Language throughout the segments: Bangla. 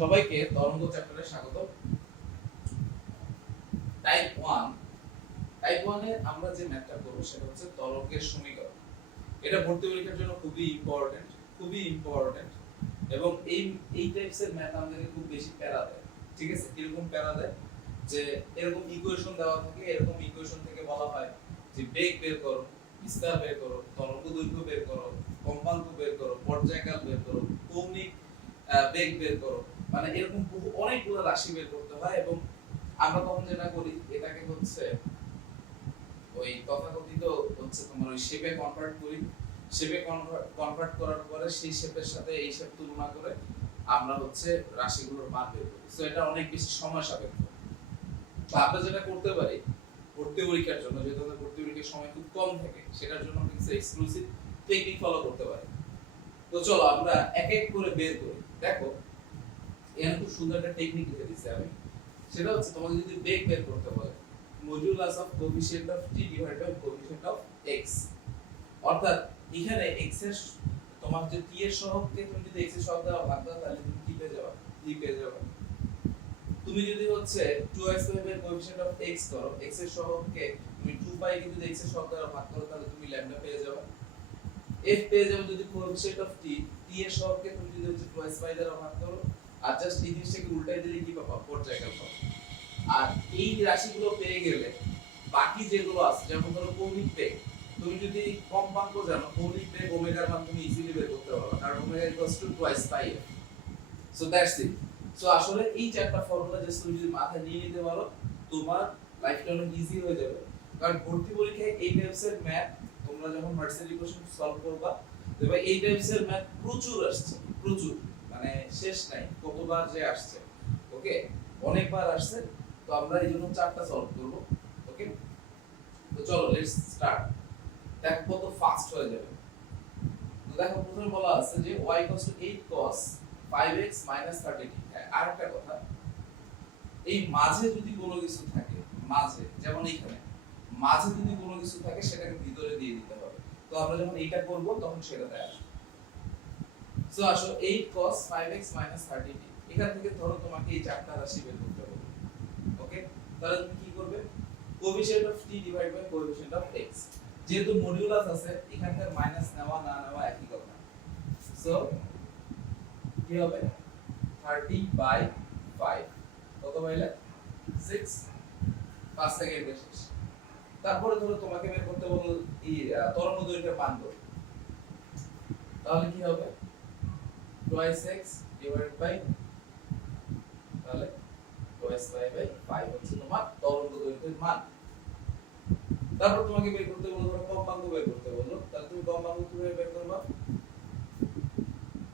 সবাইকে তরঙ্গ চ্যাপ্টারে স্বাগত। টাইপ 1 এ আমরা যে ম্যাথটা করব সেটা হচ্ছে তরঙ্গের সমীকরণ। এটা ভর্তি পরীক্ষার জন্য খুবই ইম্পর্টেন্ট এবং এই টাইপসের ম্যাথ আমাদেরকে খুব বেশি প্যারা দেয়। ঠিক আছে, কিরকম প্যারা দেয় যে এরকম ইকুয়েশন দেওয়া থাকে, এরকম ইকুয়েশন থেকে বলা হয় যে বেগ বের করো, বিস্তার বের করো, তরঙ্গ দৈর্ঘ্য বের করো, কম্পাঙ্ক বের করো, পর্যায়কাল বের করো, কৌণিক বেগ বের করো, মানে এরকম অনেকগুলো রাশি বের করতে হয়। এবং আমরা তখন যেটা করি এটাকে হচ্ছে ওই তথাকথিত হচ্ছে তোমার ওই শেপে কনভার্ট করি। শেপে কনভার্ট করার পরে সেই শেপের সাথে এই শেপ তুলনা করে আমরা হচ্ছে রাশিগুলোর মান বের করি। সো এটা অনেক বেশি সময় সাপেক্ষ। তো আমরা যেটা করতে পারি ভর্তি পরীক্ষার জন্য, যেহেতু আমাদের ভর্তি পরীক্ষার সময় খুব কম থাকে, সেটার জন্য আমরা কিছু এক্সক্লুসিভ টেকনিক ফলো করতে পারি। তো চলো আমরা এক এক করে বের করি। দেখো এখানে খুব সুন্দর একটা টেকনিক লিখে দিয়েছি আমি। সেটা হচ্ছে তোমাকে যদি বেগ বের করতে বলে modulus of coefficient of t divided by coefficient of x, অর্থাৎ এখানে x এর তোমার যে t এর সহগকে তুমি যদি x এর সহগ দ্বারা ভাগ দাও তাহলে তুমি কি পেয়ে যাবে? t পেয়ে যাবে। তুমি যদি হচ্ছে 2x এর কোএফিসিয়েন্ট অফ x করো, x এর সহগকে তুমি 2π কে যদি x এর সহগ দ্বারা ভাগ করো তাহলে তুমি ল্যামডা পেয়ে যাবে। f পেয়ে যাবে যদি কোএফিসিয়েন্ট অফ t এর সহগকে তুমি যদি হচ্ছে 2π দ্বারা ভাগ করো, আর জাস্ট এই জিনিসটাকে উল্টাই দিলে কি পাবা? পর্যায়কাল পাবা। আর এই রাশিগুলো পেয়ে গেলে বাকি যেগুলো আছে, যেমন ধরো কৌণিক বেগ, তুমি যদি কম্পাঙ্ক জানো, কৌণিক বেগ ওমেগার মান তুমি ইজিলি বের করতে পারবে, কারণ omega equals to twice pi F. So that's it. So আসলে এই চারটা ফর্মুলা জাস্ট তুমি যদি মাথায় নিয়ে নিতে পারো, তোমার লাইফটা অনেক ইজি হয়ে যাবে। কারণ ভর্তি পরীক্ষায় এই টাইপসের ম্যাথ তোমরা যখন ভার্সিটি ইকুয়েশন সলভ করবা, দেখবে এই টাইপসের ম্যাথ প্রচুর আসছে, প্রচুর, মানে শেষ নাই কতবার যে আসছে। ওকে, অনেকবার আসছে। তো আমরা এই জন্য চারটা সলভ করব। ওকে, তো চলো লেটস স্টার্ট। দেখো কত ফাস্ট হয়ে যাবে। তো দেখো প্রথমে বলা আছে যে y 8 cos 5x 30t। আরেকটা কথা, এই মাঝে যদি কোনো কিছু থাকে, মাঝে যেমন এইখানে মাঝে যদি কোনো কিছু থাকে সেটাকে ভিতরে দিয়ে দিতে হবে। তো আমরা যখন এইটা করব তখন সেটাতে আসবে। সো আসো 8 cos 5x 30t, এখান থেকে ধরো তোমাকে এই চারটা রাশি বের করতে হবে। ওকে, তাহলে তুমি কি করবে? Coefficient of t divide by coefficient of x, যেহেতু মডিউলাস আছে এখানকার মাইনাস নেওয়া না নেওয়া একই কথা। সো কি হবে? 30/5 কত পাইলে? 6। 5 থেকে এটা শেষ। তারপরে ধরো তোমাকে বের করতে বলল এই তরঙ্গ দৈর্ঘ্যের মান দাও, তাহলে কি হবে? 2x ডিভাইডেড বাই, তাহলে 2π/5 হচ্ছে তোমার তরঙ্গ দৈর্ঘ্যের মান। তারপর তোমাকে বের করতে বললো ধরো কম্পাঙ্ক বের করতে বললো, তাহলে তুমি কম্পাঙ্ক কিভাবে বের করবা?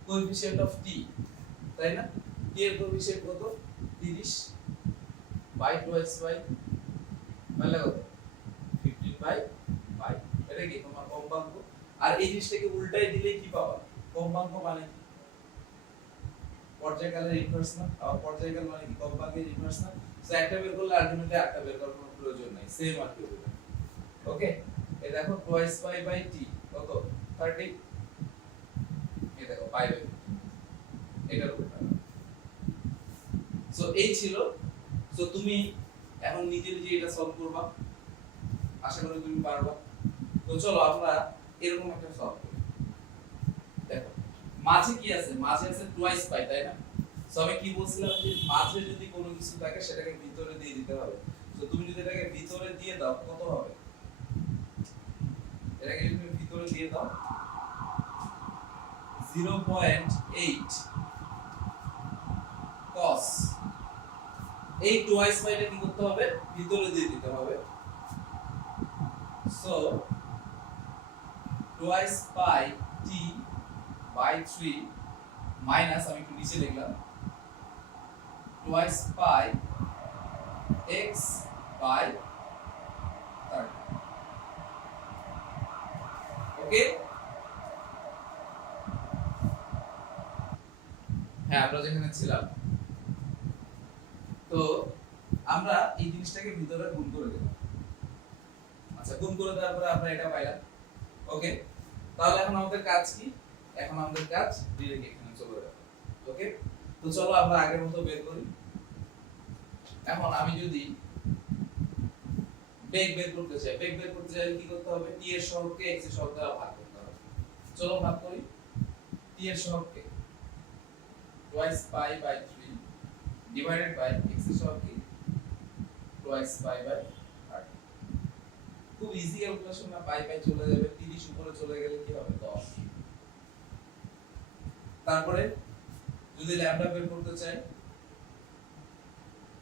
কোএফিসিয়েন্ট অফ t, তাই না? t এর কোএফিসিয়েন্ট কত? 30/2x/, মানে কত? 15/5। এটা কি তোমার কম্পাঙ্ক? আর এই জিনিসটাকে উল্টাই দিলে কি পাবা? কম্পাঙ্ক মানে কি? পর্যায়কালের ইনভার্স না? আর পর্যায়কাল মানে কি? কম্পাঙ্কের ইনভার্স না? সো একটা বের করলে আলটিমেটলি একটা বের করার কোনো প্রয়োজন নাই, সেম আর কি হবে। ওকে, এই দেখো 2π/t কত? 30। এই দেখো পাই বাই, এটার উল্টা। সো এই ছিল। সো তুমি এখন নিজে নিজে এটা সলভ করবা, আশা করি তুমি পারবা। তো চলো আমরা এরকম একটা সলভ করি। দেখো মাঝে কি আছে? মাঝে আছে টুয়াইস পাই, তাই না? সো আমি কি বলছিলাম যে মাঝে যদি কোনো কিছু থাকে সেটাকে ভিতরে দিয়ে দিতে হবে। তো তুমি যদি এটাকে ভিতরে দিয়ে দাও কত হবে? এটাকে যদি তুমি ভিতরে দিয়ে দাও 0.8 cos, এই টুয়াইস পাইটা কি করতে হবে? ভিতরে দিয়ে দিতে হবে। So twice pi t by 3 minus, আমি একটু নিচে লিখলাম, twice pi x by 30। Okay, হ্যাঁ আমরা যেখানে ছিলাম। তো আমরা এই জিনিসটাকে ভিতরে গুণ করে দেব। আচ্ছা, গুণ করে দেওয়ার পরে আমরা এটা পাইলাম। ওকে, তাহলে এখন আমাদের কাজ কি? এখন আমাদের কাজ ডিরেক্ট এখানে চলে যাবে। ওকে, তো চলো আমরা আগের মতো বের করি। এখন আমি যদি বেগ বের করতে চাই, বেগ বের করতে চাইলে কি করতে হবে? টি এর সহগকে x এর সহগ দ্বারা ভাগ করতে হবে। চলো ভাগ করি। টি এর সহগকে twice pi by 3 divided by x এর সহগ কি twice pi by 30। খুব ইজি ক্যালকুলেশন না, পাই পাই চলে যাবে, 30 উপরে চলে গেলে কি হবে? 10। তারপরে যদি ল্যামডা বের করতে চাই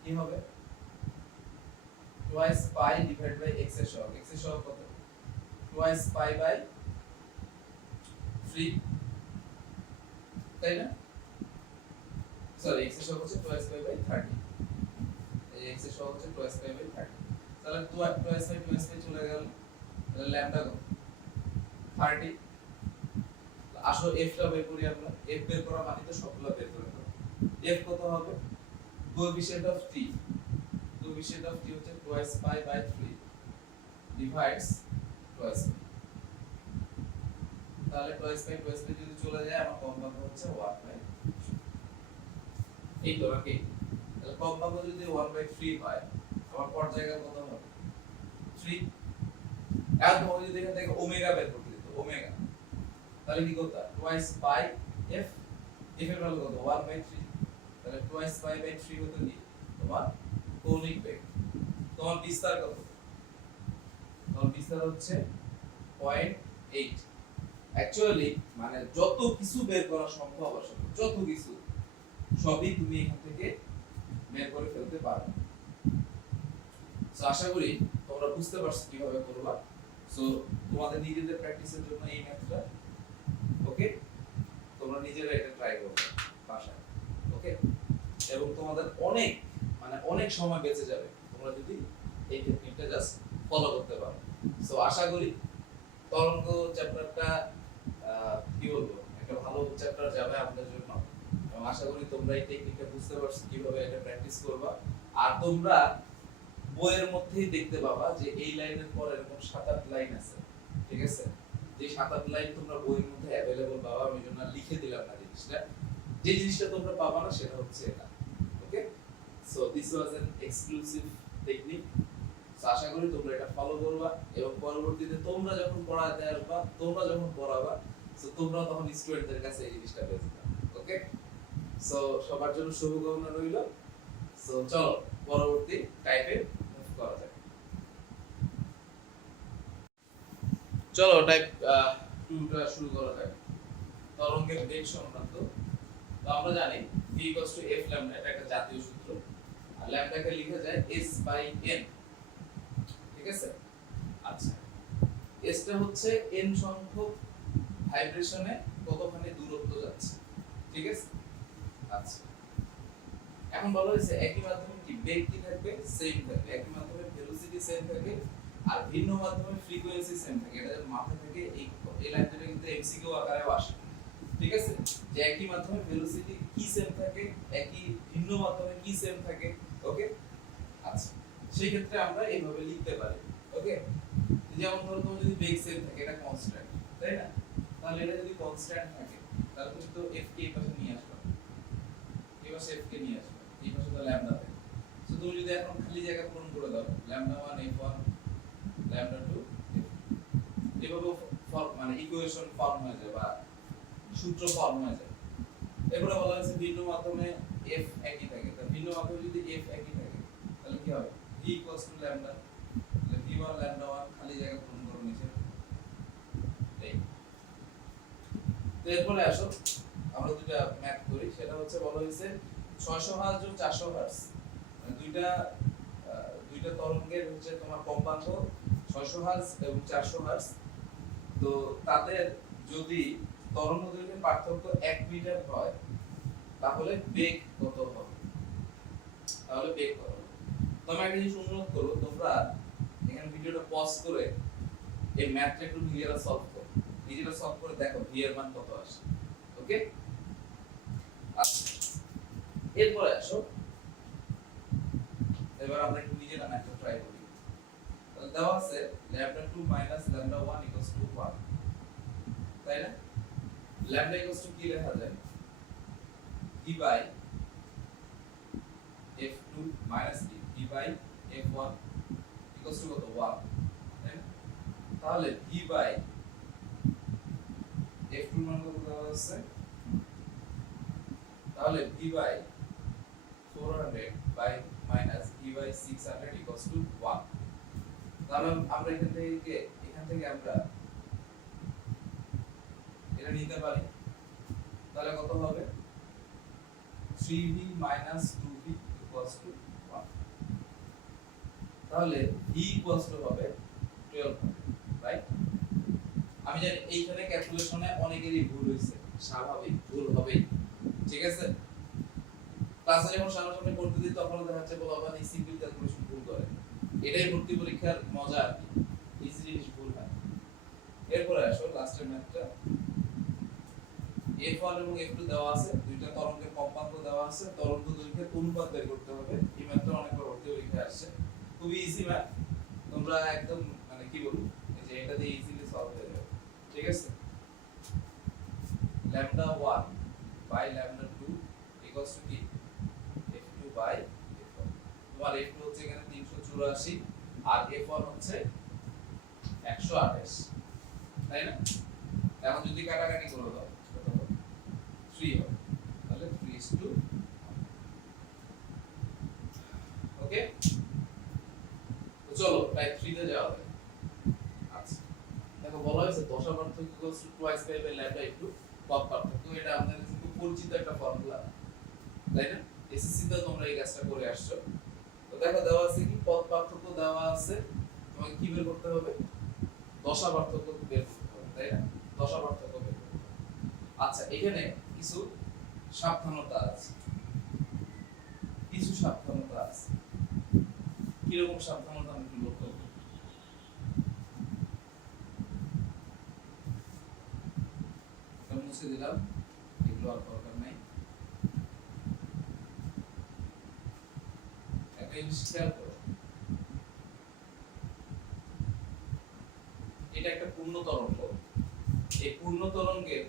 কি হবে? twice pi divided by x এর সহগ, x এর সহগ কত? twice pi by 3, তাই না? সরি, x এর সহগ হচ্ছে twice pi by 30। এই x এর সহগ হচ্ছে twice pi by 30। তাহলে twice pi চলে গেল, তাহলে ল্যামডা কত? 30। আসো f টা বের করি আমরা। f বের করা মানে তো সবগুলো বের করে নাও। f কত হবে? Coefficient of t, coefficient of t হচ্ছে twice pi by 3 divides twice pi। তাহলে twice pi যদি চলে যায় আমার কম্পাঙ্ক হচ্ছে 1/3। এই তো নাকি? তাহলে কম্পাঙ্ক যদি 1/3 হয় আমার পর জায়গা কত হবে? 3। এখন তুমি যদি এখান থেকে ওমেগা বের করতে দিত, ওমেগা, তাহলে কি করতে? twice pi f, f এর ভ্যালু কত? 1/3। তাহলে twice pi by 3 হতো কি তোমার কৌণিক বেগ। তোমার বিস্তার কত? তোমার বিস্তার হচ্ছে 0.8। অ্যাকচুয়ালি মানে যত কিছু বের করা সম্ভব আসলে, যত কিছু সবই তুমি এখান থেকে বের করে ফেলতে পারো। সো আশা করি তোমরা বুঝতে পারছো কিভাবে করবা। সো তোমাদের নিজেদের প্র্যাকটিসের জন্য এই ম্যাথটা, ওকে? তোমরা নিজেরা এটা ট্রাই করবে বাসায়, ওকে? এবং তোমাদের অনেক মানে অনেক সময় বেঁচে যাবে তোমরা যদি এই টেকনিকটা জাস্ট ফলো করতে পারো। সো আশা করি তরঙ্গ চ্যাপ্টারটা কি বলবো, একটা ভালো চ্যাপ্টার যাবে আমাদের জন্য। এবং আশা করি তোমরা এই টেকনিকটা বুঝতে পারছো কিভাবে এটা প্র্যাকটিস করবা। আর তোমরা বইয়ের মধ্যেই দেখতে পাবা যে এই লাইনের পর এরকম 7-8 লাইন আছে, ঠিক আছে? যে 7-8 লাইন তোমরা বইয়ের মধ্যে अवेलेबल পাবা। আমি জন্য লিখে দিলাম না জিনিসটা। যে জিনিসটা তোমরা পাবা না সেটা হচ্ছে এটা, okay? So this was an exclusive technique. So আশা করি তোমরা এটা ফলো করবা এবং পরবর্তীতে তোমরা যখন পড়াতে আসবা, তোমরা যখন পড়াবা, সো তোমরা তখন স্টুডেন্টদের কাছে এই জিনিসটা বেচবা, ওকে? সো সবার জন্য শুভকামনা রইল। সো চলো পরবর্তী টাইপে মুভ করা যাক। চলো টাইপ 2 টা শুরু করা যাক। তরঙ্গের বেগ সংক্রান্ত। তো আমরা জানি v f lambda, এটা একটা জাতীয় সূত্র। আর ল্যামডাকে লেখা যায় s/n, ঠিক আছে? আচ্ছা, s টা হচ্ছে n সংখ্যক ভাইব্রেশনে কতখানি দূরত্ব যাচ্ছে, ঠিক আছে? আচ্ছা, এখন বলা হয়েছে একই মাধ্যমে কি বেগ কি থাকবে? সেম থাকবে। একই মাধ্যমে ভেলোসিটি সেম থাকে আর ভিন্ন মাধ্যমে ফ্রিকোয়েন্সি সেম থাকে। এটা মাথা থেকে এই লাইনটা কিন্তু এমসিকিউ আকারেও আসে, ঠিক আছে? যে একই মাধ্যমে ভেলোসিটি কি সেম থাকে, একই ভিন্ন মাধ্যমে কি সেম থাকে, ওকে? আচ্ছা, সেই ক্ষেত্রে আমরা এইভাবে লিখতে পারি, ওকে? যেমন ধরো তোমার যদি বেগ সেম থাকে, এটা কনস্ট্যান্ট, তাই না? তাহলে এটা যদি কনস্ট্যান্ট থাকে তাহলে তুমি তো f কে এই পাশে নিয়ে আসবে, এই পাশে f কে নিয়ে আসবে, এই পাশে তো ল্যামডা থাকে। সো তুমি যদি এখন খালি জায়গা পূরণ করে দাও, ল্যামডা 1 f1 ল্যামডা 2 এভাবে ফর্ম মানে ইকুয়েশন ফর্ম হয়ে যায় বা সূত্র ফর্ম হয়ে যায়। এরপরে বলা হয়েছে ভিন্ন মাধ্যমে f একই থাকে। তো ভিন্ন মাধ্যমে যদি f একই থাকে তাহলে কি হবে? v ল্যামডা, তাহলে v1 ল্যামডা 1 খালি জায়গা পূরণ করো নিচে। এই তো এরপরে আসো আমরা দুটো ম্যাথ করি। সেটা হচ্ছে বলা হয়েছে 600 হার্জ ও 400 হার্জ, মানে দুইটা তরঙ্গের হচ্ছে তোমার কম্পাঙ্ক 600 হার্জ এবং 400 হার্জ। তো তাদের যদি তরঙ্গ দৈর্ঘ্যের পার্থক্য 1 মিটার হয় তাহলে বেগ কত হবে? তাহলে বেগ কত হবে? তোমরা একটা জিনিস অনুরোধ করো, তোমরা এখানে ভিডিওটা পজ করে এই ম্যাথটা একটু নিজেরা সলভ করো, নিজেরা সলভ করে দেখো ভি এর মান কত আসে, ওকে? আচ্ছা, এরপরে আসো এবার আমরা একটু নিজেরা ম্যাথটা ট্রাই করি। তাহলে দেওয়া আছে ল্যামডা 2 ল্যামডা 1 1, তাই না? ল্যামডা কি লেখা যায়? v/n f2 মাইনাস কি v by f1 equals to কত 1, তাই না? তাহলে v বাই f2 মান কত দেওয়া আছে, তাহলে v by 400 by minus v by 600 equals to 1। তাহলে আমরা এখান থেকে আমরা এটা নিতে পারি, তাহলে কত হবে 3v 2v 1। তাহলে v হবে 12, রাইট? আমি জানি এইখানে ক্যালকুলেশনে অনেকেরই ভুল হইছে, স্বাভাবিক ভুল হবেই, ঠিক আছে? ক্লাসে যখন সামনাসামনি করতে দিই তখন দেখা যাচ্ছে বাবা এই সিম্পল ক্যালকুলেশন ভুল করে, এটাই ভর্তি পরীক্ষার মজা আর কি, ইজি জিনিস ভুল হয়। এরপরে আসো লাস্টের ম্যাথটা, f1 এবং f2 দেওয়া আছে, দুইটা তরঙ্গের কম্পাঙ্ক দেওয়া আছে, তরঙ্গ দৈর্ঘ্যের অনুপাত বের করতে হবে। এই ম্যাথটা অনেকবার ভর্তি পরীক্ষায় আসছে, খুবই ইজি ম্যাথ, তোমরা একদম মানে কি বলবো, এই যে এটা দিয়ে ইজিলি সলভ হয়ে যাবে, ঠিক আছে? Lambda 1 by lambda 2 equals to কি f2 বাই f1। তোমার f2 হচ্ছে এখানে 384 আর f1 হচ্ছে 128, তাই না? এখন যদি কাটাকাটি করে দাও কত হবে 3 হবে, তাহলে 3:1। ওকে, তো চলো টাইপ 3 তে যাওয়া যাক। আচ্ছা দেখো বলা হয়েছে দশা পার্থক্য equals to twice pi by lambda into পদ পার্থক্য। এটা আমাদের কাছে খুব পরিচিত একটা ফর্মুলা, তাই না? এসএসসি তে তোমরা এই কাজটা করে আসছো। তো দেখো দেওয়া আছে কি পদ পার্থক্য দেওয়া আছে, তোমাকে কি বের করতে হবে, দশা পার্থক্য বের করতে হবে, তাই না? দশা পার্থক্য বের করতে হবে। আচ্ছা এখানে কিছু সাবধানতা আছে, কিরকম সাবধানতা আমি একটু লক্ষ্য করব। এটা মুছে দিলাম, এগুলো আর দরকার নাই। একটা জিনিস খেয়াল করো, এটা একটা পূর্ণ তরঙ্গ, এই পূর্ণ তরঙ্গের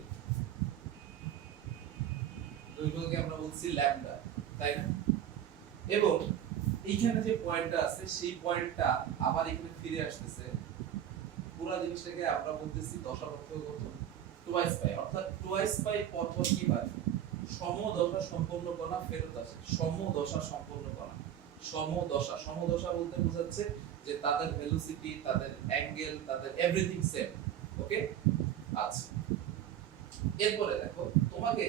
দৈর্ঘ্যকে আমরা বলছি ল্যামডা, তাই না? এবং এইখানে যে পয়েন্টটা আছে সেই পয়েন্টটা আবার এখানে ফিরে আসতেছে, পুরো জিনিসটাকে আমরা বলতেছি দশা পার্থক্য কত, টুয়াইস পাই, অর্থাৎ টুয়াইস পাই পরপর কি হয় সমদশা সম্পন্ন কণা ফেরত আসে। সমদশা সম্পন্ন কণা, সমদশা বলতে বোঝাচ্ছে যে তাদের ভেলোসিটি, তাদের অ্যাঙ্গেল, তাদের এভরিথিং সেম। ওকে, আচ্ছা এরপরে দেখো তোমাকে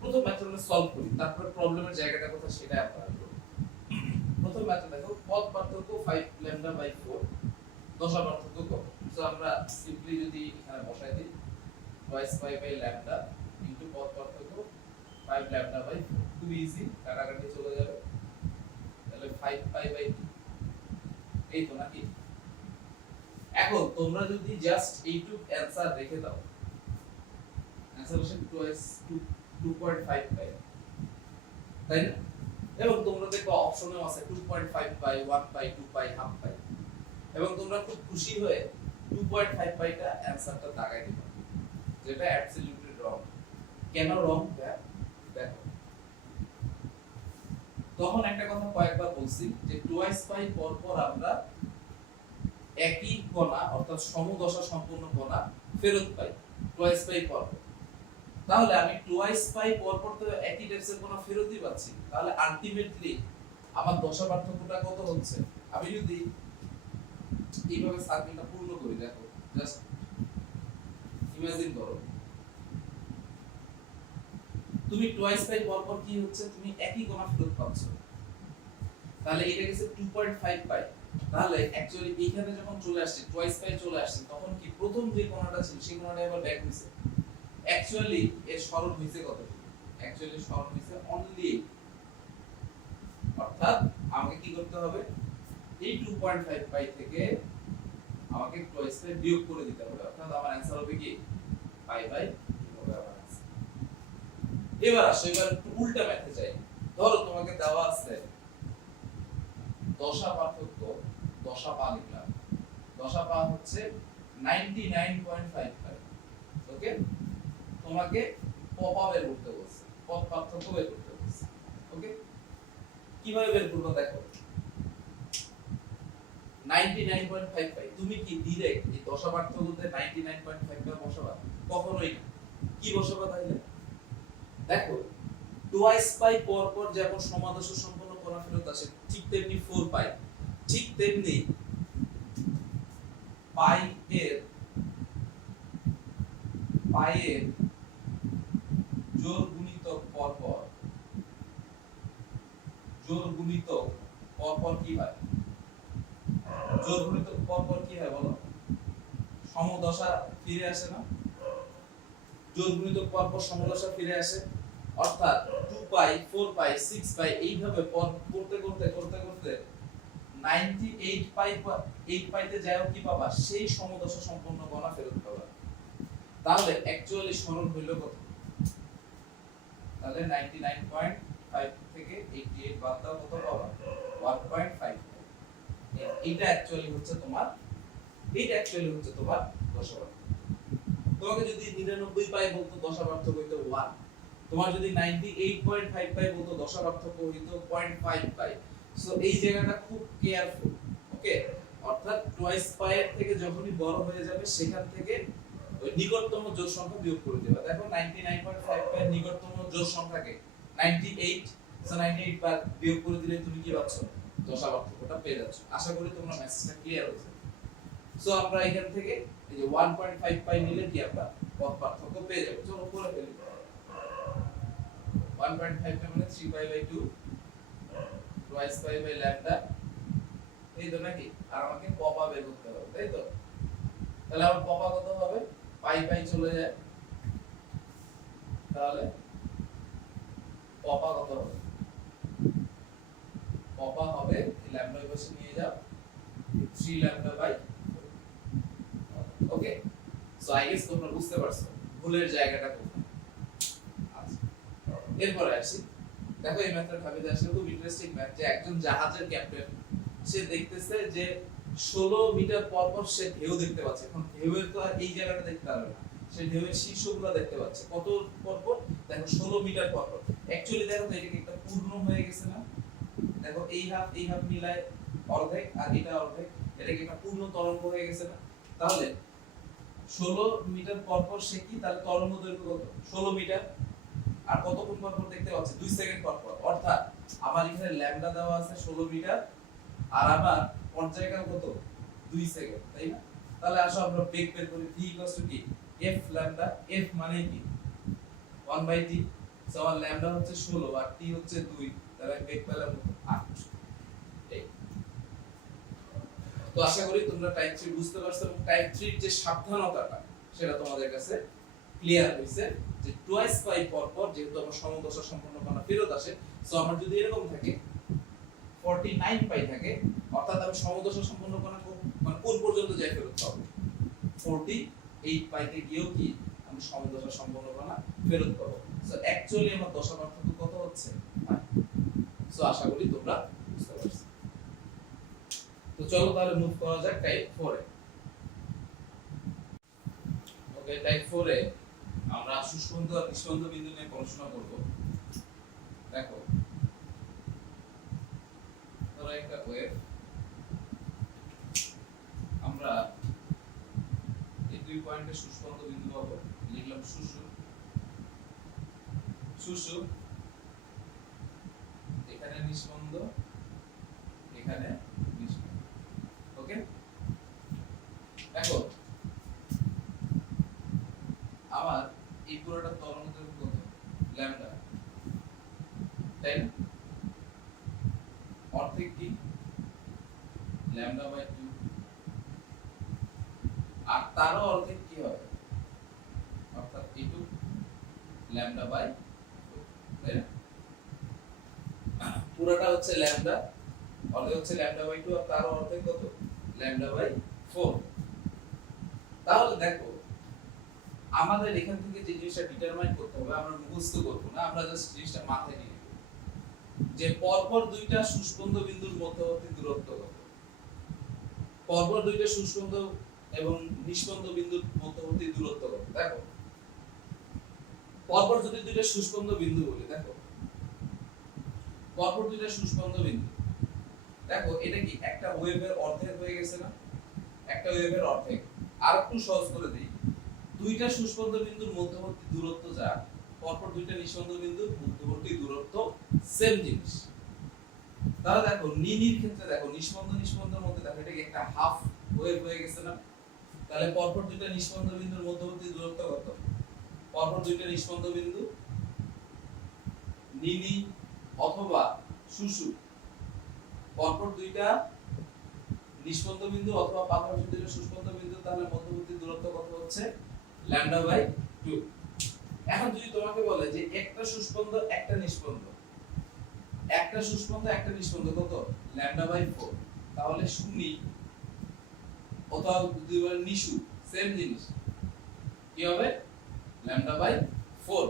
প্রথম ম্যাথডটা সলভ করি, তারপরে প্রবলেমের জায়গাটা কোথায় সেটা আমরা করব। প্রথম ম্যাথড দেখো পদ পার্থক্য 5 ল্যামডা বাই 4, দশা পার্থক্য কত। সো আমরা সিম্পলি যদি এখানে বসাই দিই twice pi by lambda into পদ পার্থক্য 5 ল্যামডা বাই 4, খুব ইজি, কাটাকাটি চলে যাবে, তাহলে 5 পাই বাই 2, এই তো নাকি? এখন তোমরা যদি জাস্ট এইটুক অ্যানসার রেখে দাও, অ্যানসার হচ্ছে টুয়াইস 2.5 পাই, তাই না? এবং তোমরা দেখো অপশনেও আছে 2.5 পাই, 1 পাই, 2 পাই, হাফ পাই, এবং তোমরা খুব খুশি হয়ে 2.5 পাইটা অ্যানসারটা দাগাই দিবা, যেটা অ্যাবসলিউটলি রং। কেন রং? দেখো তখন একটা কথা কয়েকবার বলছি যে টুয়াইস পাই পর পর আমরা একই কণা অর্থাৎ সমদশা সম্পূর্ণ কণা ফেরত পাই টুয়াইস পাই পর পর। তাহলে আমি টুয়াইস পাই পর পর তো একই টাইপের কণা ফেরতই পাচ্ছি, তাহলে আলটিমেটলি আমার দশা পার্থক্যটা কত হচ্ছে। আমি যদি এইভাবে সার্কেলটা পূর্ণ করি, দেখো জাস্ট ইমাজিন করো তুমি টুয়াইস পাই পর পর কি হচ্ছে, তুমি একই কণা ফেরত পাচ্ছ, তাহলে এটা গেছে 2.5 পাই। তাহলে অ্যাকচুয়ালি এইখানে যখন চলে আসছে টুয়াইস পাই চলে আসছে, তখন কি প্রথম যে কোণাটা ছিল সেই কোণাটা আবার ব্যাক হইছে। অ্যাকচুয়ালি এর সরণ হইছে কত? অ্যাকচুয়ালি সরণ হইছে অনলি, অর্থাৎ আমাকে কি করতে হবে, এই 2.5 পাই থেকে আমাকে টুয়াইস পাই বিয়োগ করে দিতে হবে, অর্থাৎ আমার অ্যানসার হবে কি পাই বাই 2 হবে আমার অ্যানসার। এবার আসো এবার একটু উল্টা ম্যাথে যাই। ধরো তোমাকে দেওয়া আছে দশা পার্থক্য, দশা পা লিখলাম, দশা পা হচ্ছে 99.55। ওকে, তোমাকে পপা বের করতে বলছে, পদ পার্থক্য বের করতে বলছে। ওকে, কিভাবে বের করবো দেখো 99.55 তুমি কি ডাইরেক্ট এই দশা পার্থক্যতে 99.55 বসাবা? কখনোই না। কি বসাবা তাহলে? দেখো টুয়াইস পাই পর পর যেমন সমাদর্শ সম্পন্ন কণা ফেরত আসে ঠিক তেমনি 4 পাই, ঠিক তেমনি পাই এর জোর গুণিতক পর পর কি হয়? জোর গুণিতক পর পর কি হয় বলো? সমদশা ফিরে আসে না? জোর গুণিতক পর পর সমদশা ফিরে আসে, অর্থাৎ 2 পাই 4 পাই 6 পাই এইভাবে পর করতে করতে 98 পাই 8 পাইতে যাও কি পাবা? সেই সমদশা সম্পন্ন কণা ফেরত পাবা। তাহলে অ্যাকচুয়ালি সরণ হইল কত? তাহলে 99.5 থেকে 88 বাদ দাও, কত পাবা? 1.5। এটা অ্যাকচুয়ালি হচ্ছে তোমার দশা পার্থক্য। তোমাকে যদি 99 পাই বলতো দশা পার্থক্য হইতো 1, তোমার যদি 98.5 পাই বলতো দশা পার্থক্য হইতো 0.5 পাই। সো এই জায়গাটা খুব কেয়ারফুল, ওকে? অর্থাৎ টুয়াইস পাই এর থেকে যখনই বড় হয়ে যাবে সেখান থেকে ওই নিকটতম জোড় সংখ্যা বিয়োগ করে দেবে। দেখো 99.5 পাই এর নিকটতম জোড় সংখ্যাকে 98, সো 98 বার বিয়োগ করে দিলে তুমি কি পাচ্ছ? দশা পার্থক্যটা পেয়ে যাচ্ছ। আশা করি তোমরা মেসেজটা ক্লিয়ার হয়েছে। সো আমরা এখান থেকে এই যে 1.5 পাই নিলে কি আমরা পথ পার্থক্য পেয়ে যাব। চলো করে ফেলি। 1.5 টা মানে 3 pi by 2 twice pi by lambda, এই তো নাকি? আর আমাকে পপা বের করতে হবে, তাই তো? তাহলে আমার পপা কত হবে? পাই পাই চলে যায়, তাহলে পপা কত হবে? পপা হবে ল্যাম্বডা এর পাশে নিয়ে যাও 3 lambda by. Okay, so I guess তোমরা বুঝতে পারছো ভুলের জায়গাটা কোথায়। আচ্ছা, এরপরে আসি। দেখো এই ম্যাথটা ভাবিতে আসলে খুব ইন্টারেস্টিং ম্যাথ, যে একজন জাহাজের ক্যাপ্টেন সে দেখতেছে যে 16 মিটার পর পর সে ঢেউ দেখতে পাচ্ছে। এখন ঢেউয়ের তো আর এই জায়গাটা দেখতে পারবে না, সে ঢেউয়ের শীর্ষগুলো দেখতে পাচ্ছে। কত পর পর? দেখো 16 মিটার পর পর। অ্যাকচুয়ালি দেখো তো এটা কি একটা পূর্ণ হয়ে গেছে না? দেখো এই হাফ মিলায় অর্ধেক আর এটা অর্ধেক, এটা কি একটা পূর্ণ তরঙ্গ হয়ে গেছে না? তাহলে 16 মিটার পর পর সে কি, তার তরঙ্গ দৈর্ঘ্য কত? 16 মিটার। আর কতক্ষণ পর পর দেখতে পাচ্ছে? 2 সেকেন্ড পর পর। অর্থাৎ আমার এখানে ল্যাম্বডা দেওয়া আছে 16 মিটার আর আমার পর্যায়কাল কত? 2 সেকেন্ড, তাই না? তাহলে আসো আমরা বেগ বের করি। v কি? f lambda. f মানে কি? 1/t। সো আমার ল্যাম্বডা হচ্ছে 16 আর t হচ্ছে 2, তাহলে বেগ পেলাম 8। তো আশা করি তোমরা টাইপ 3 বুঝতে পারছো এবং টাইপ 3 এর যে সাবধানতাটা সেটা তোমাদের কাছে ক্লিয়ার হইছে, যে টুয়াইস পাই পর পর যেহেতু আমার সমদশা সম্পন্ন কণা ফেরত আসে। সো আমার যদি এরকম থাকে 49 পাই থাকে, অর্থাৎ আমি সমদশা সম্পন্ন কণা মানে কোন পর্যন্ত যাই ফেরত পাবো? 48 পাইতে গিয়েও কি আমি সমদশা সম্পন্ন কণা ফেরত পাবো। সো অ্যাকচুয়ালি আমার দশা পার্থক্য কত হচ্ছে? সো আশা করি তোমরা বুঝতে পারছো। তো চলো তাহলে মুভ করা যাক টাইপ 4 এ। ওকে, টাইপ 4 এ আমরা সুষুপ্ত আর নিষ্পন্দ বিন্দু নিয়ে পড়াশোনা করব। দেখো ধরো একটা ওয়েভ, আমরা এই 2 পয়েন্টে সুষুপ্ত বিন্দু পাবো, লিখলাম সুষু, এখানে নিষ্পন্দ, এখানে নিষ্পন্দ। ওকে, দেখো আমার এই পুরোটা তরঙ্গ দৈর্ঘ্য কত? ল্যাম্বডা, তাই না? অর্ধেক কি? Lambda by 2। আর তারও অর্ধেক কি হবে? অর্থাৎ এটু ল্যাম্বডা বাই 4, তাই না? পুরোটা হচ্ছে ল্যাম্বডা, অর্ধেক হচ্ছে ল্যাম্বডা বাই 2 আর তারও অর্ধেক কত? Lambda by 4। তাহলে দেখো আমাদের এখান থেকে যে জিনিসটা ডিটারমাইন করতে হবে, আমরা মুখস্থ করব না, আমরা জাস্ট জিনিসটা মাথায় নিয়ে নেব, যে পরপর দুইটা সুষুপ্ত বিন্দুর মধ্যবর্তী দূরত্ব কত? পরপর দুইটা সুষুপ্ত এবং নিষ্পন্দ বিন্দুর মধ্যবর্তী দূরত্ব কত? দেখো পরপর যদি দুইটা সুষুপ্ত বিন্দু বলি, দেখো পরপর দুইটা সুস্পন্দ বিন্দু। দেখো এটা কি একটা ওয়েভের অর্ধেক হয়ে গেছে না? একটা ওয়েভের অর্ধেক। আর একটু সহজ করে দেই, দুইটা সুস্পন্দ বিন্দুর মধ্যবর্তী দূরত্ব যা, পরপর দুইটা নিঃস্পন্দ বিন্দুর মধ্যবর্তী দূরত্ব সেম জিনিস। তাহলে দেখো নিনির ক্ষেত্রে দেখো নিঃস্পন্দের মধ্যে দেখো এটা কি একটা হাফ ওয়েভ হয়ে গেছে না? তাহলে পরপর দুইটা নিঃস্পন্দ বিন্দুর মধ্যবর্তী দূরত্ব কত? পরপর দুইটা নিঃস্পন্দ বিন্দু নিনি অথবা শুশু, পরপর দুইটা নিঃস্পন্দ বিন্দু অথবা পাশাপাশি দুইটা সুস্পন্দ বিন্দু, তাহলে মধ্যবর্তী দূরত্ব কত হচ্ছে? λ/2। এখন যদি তোমাকে বলে যে একটা সুস্পন্দ একটা নিঃস্পন্দ, একটা সুস্পন্দ একটা নিঃস্পন্দ কত? λ/4, তাহলে শুনি অথবা যদি বলে নিশু সেম জিনিস কি হবে? λ/4।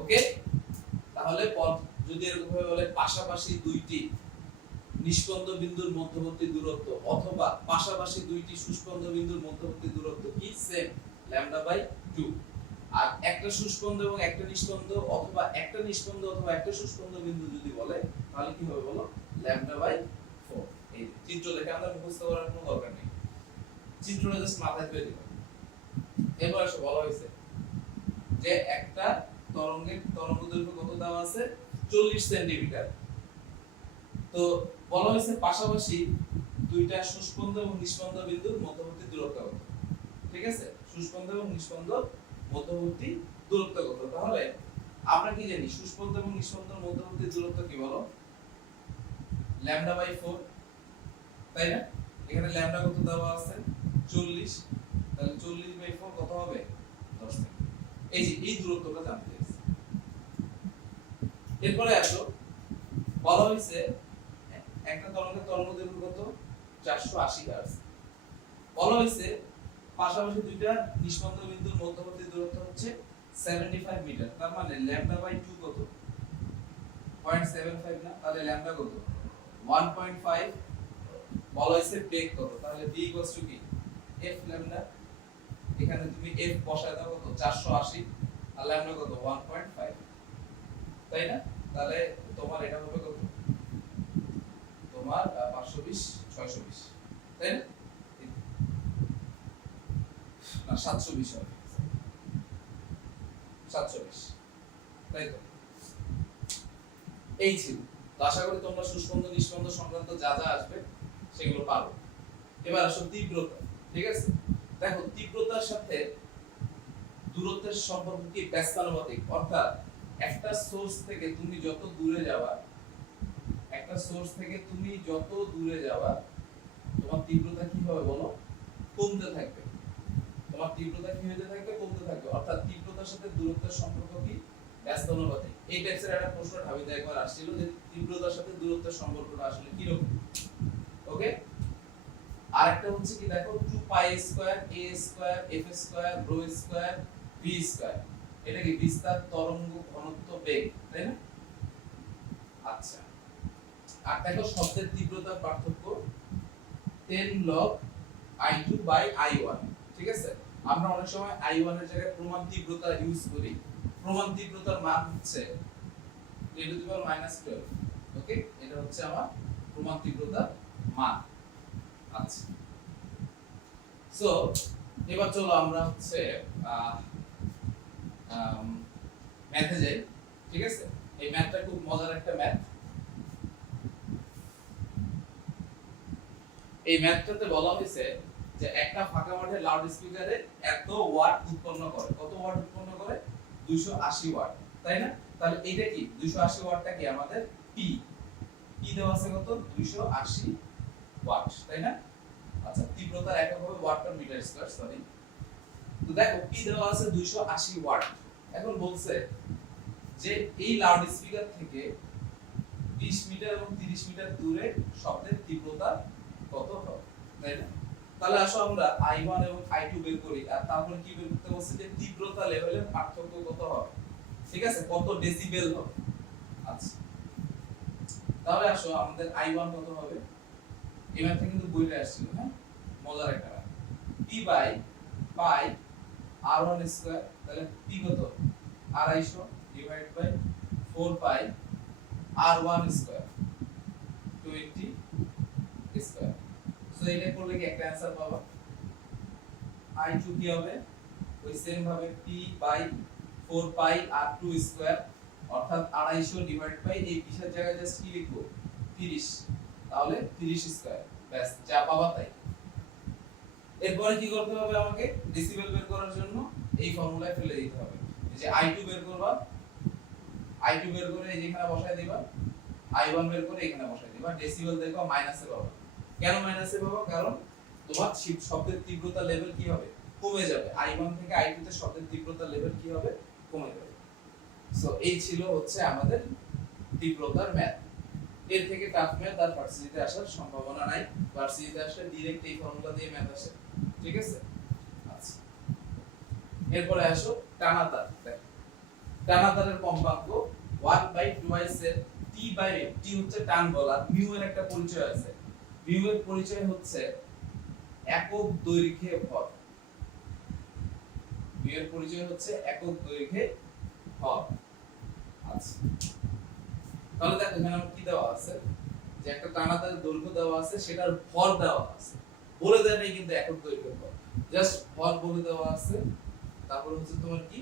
ওকে, তাহলে যদি এরকম ভাবে বলে পাশাপাশি দুইটি নিষ্পন্দ বিন্দুর মধ্যবর্তী দূরত্ব অথবা পাশাপাশি দুইটি সুস্পন্দ বিন্দুর মধ্যবর্তী দূরত্ব কি? সেম, λ/2। আর একটা সুস্পন্দ এবং একটা নিষ্পন্দ অথবা একটা নিষ্পন্দ অথবা একটা সুস্পন্দ বিন্দু যদি বলে তাহলে কি হবে বলো? λ/4। এই চিত্র দেখে আমরা মুখস্থ করার কোনো দরকার নেই, চিত্রটা জাস্ট মাথায় তুলে দিবা। এবার আসলে বলা হয়েছে যে একটা তরঙ্গ দৈর্ঘ্য কত দেওয়া আছে? 40 সেন্টিমিটার। তো বলা হয়েছে পাশাপাশি দুইটা সুস্পন্দ এবং নিষ্পন্দ বিন্দুর মধ্যবর্তী দূরত্ব কত? ঠিক আছে, সুস্পন্দ এবং নিষ্পন্দ মধ্যবর্তী দূরত্ব কত? তাহলে আমরা কি জানি সুস্পন্দ এবং নিষ্পন্দের মধ্যবর্তী দূরত্ব কি বলো? λ/4, তাই না? এখানে ল্যামডা কত দেওয়া আছে? 40। তাহলে 40/4 কত হবে? 10 সেমি। এই যে এই দূরত্বটা জানতে চাইছি। এরপরে আসো, বলা হয়েছে একটা তরঙ্গ দৈর্ঘ্য কত? 480 হার্টজ। বলা হয়েছে পাশাপাশি দুইটা নিষ্পন্দ বিন্দুর মধ্যবর্তী দূরত্ব হচ্ছে 75 মিটার। তার মানে λ/2 কত? 0.75 না? তাহলে ল্যামডা কত? 1.5। বলা হয়েছে বেগ কত? তাহলে b কি? f lambda. এখানে তুমি f বসায় দাও কত? 480 আর ল্যামডা কত? 1.5, তাই না? তাহলে তোমার এটা হবে কত? তোমার 520 620, তাই না? না 720 হবে, 720, তাই তো? এই ছিল। তো আশা করি তোমরা সুস্পন্দ নিষ্পন্দ সংক্রান্ত যা যা আসবে সেগুলো পারো। এবার আসো তীব্রতা। ঠিক আছে, দেখো তীব্রতার সাথে দূরত্বের সম্পর্ক কি? ব্যস্তানুপাতিক। অর্থাৎ একটা সোর্স থেকে তুমি যত দূরে যাবা, একটা সোর্স থেকে তুমি যত দূরে যাবা তোমার তীব্রতা কি হবে বলো? কমতে থাকবে। তোমার তীব্রতা কি হতে থাকবে? কমতে থাকবে। অর্থাৎ তীব্রতার সাথে দূরত্বের সম্পর্ক কি? ব্যস্তানুপাতিক। এই টাইপের একটা প্রশ্ন ঢাবিতে একবার আসছিল যে তীব্রতার সাথে দূরত্বের সম্পর্কটা আসলে কি রকম। ওকে, আরেকটা হচ্ছে কি দেখো 2π² a² f² ρ² v²। এটা কি বিস্তার তরঙ্গ ঘনত্ব বেগ, তাই না? আচ্ছা, আর দেখো শব্দের তীব্রতার পার্থক্য 10 log i2/i1। ঠিক আছে, আমরা অনেক সময় i1 এর জায়গায় প্রমাণ তীব্রতা ইউজ করি। প্রমাণ তীব্রতার মান হচ্ছে 10⁻12। ওকে, এটা হচ্ছে আমার প্রমাণ তীব্রতার মান। আচ্ছা, সো এবার চলো আমরা হচ্ছে ম্যাথে যাই। ঠিক আছে, এই ম্যাথটা খুব মজার একটা ম্যাথ। এই ম্যাথটাতে বলা হয়েছে যে একটা ফাঁকা মাঠে লাউড স্পিকারে এত ওয়াট উৎপন্ন করে। কত ওয়াট উৎপন্ন করে? 280 ওয়াট, তাই না? তাহলে এটা কি 280 ওয়াটটা কি আমাদের পি। পি দেওয়া আছে কত? 280 ওয়াট, তাই না? আচ্ছা, তীব্রতার একক হবে watt per metre square, sorry. তো দেখো পি দেওয়া আছে 280 ওয়াট। এখন বলছে যে এই লাউড স্পিকার থেকে 20 মিটার এবং 30 মিটার দূরে শব্দের তীব্রতা কত হবে, তাই না? তাহলে আসো আমরা i1 এবং i2 বের করি। আর তারপরে কি বের করতে বলছে? যে তীব্রতা লেভেলের পার্থক্য কত হবে। ঠিক আছে, কত ডেসিবেল হবে। আচ্ছা, তাহলে আসো আমাদের i1 কত হবে? এই ম্যাথটা কিন্তু বইটা আসছিল, হ্যাঁ, মজার একটা ম্যাথ। p/π r1²। তাহলে p কত? 250 / 4π r1 স্কয়ার 20 স্কয়ার। সো এটা করলে কি একটা অ্যানসার পাবা। i2 কি হবে ওই সেম ভাবে p by 4 pi r2 square অর্থাৎ 250 ডিভাইড বাই এই 20 এর জায়গায় জাস্ট কি লিখবো 30, তাহলে 30 স্কয়ার, ব্যাস যা পাবা তাই। এরপরে কি করতে হবে আমাকে ডেসিবেল বের করার জন্য এই ফর্মুলায় ফেলে দিতে হবে। এই যে i2 বের করবা, i2 বের করে এই যেখানে বসায় দিবা, i1 বের করে এখানে বসায় দিবা, ডেসিবেল দেখো মাইনাসে পাবা। কেন মাইনাসে পাবা? কারণ তোমার শব্দের তীব্রতা লেভেল কি হবে কমে যাবে, i1 থেকে i2 তে শব্দের তীব্রতা লেভেল কি হবে কমে যাবে। সো এই ছিল হচ্ছে আমাদের তীব্রতার ম্যাথ। এর থেকে টাফ ম্যাথ আর ভার্সিটিতে আসার সম্ভাবনা নাই। ভার্সিটিতে আসলে ডাইরেক্ট এই ফর্মুলা দিয়ে ম্যাথ আসে, ঠিক আছে। আচ্ছা, এরপরে আসো টানাতার। দেখো টানাতারের কম্পাঙ্ক 1/2 এর t বাই m, t হচ্ছে টান বল আর মিউ এর একটা পরিচয় আছে। মিউ এর পরিচয় হচ্ছে একক দৈর্ঘ্যে ভর। মিউ এর পরিচয় হচ্ছে একক দৈর্ঘ্যে ভর। আচ্ছা, তাহলে দেখো এখানে আমার কি দেওয়া আছে যে একটা টানাতারের দৈর্ঘ্য দেওয়া আছে, সেটার ভর দেওয়া আছে, বলে দেয় নাই কিন্তু একক দৈর্ঘ্যের ভর, জাস্ট ভর বলে দেওয়া আছে। তারপর হচ্ছে তোমার কি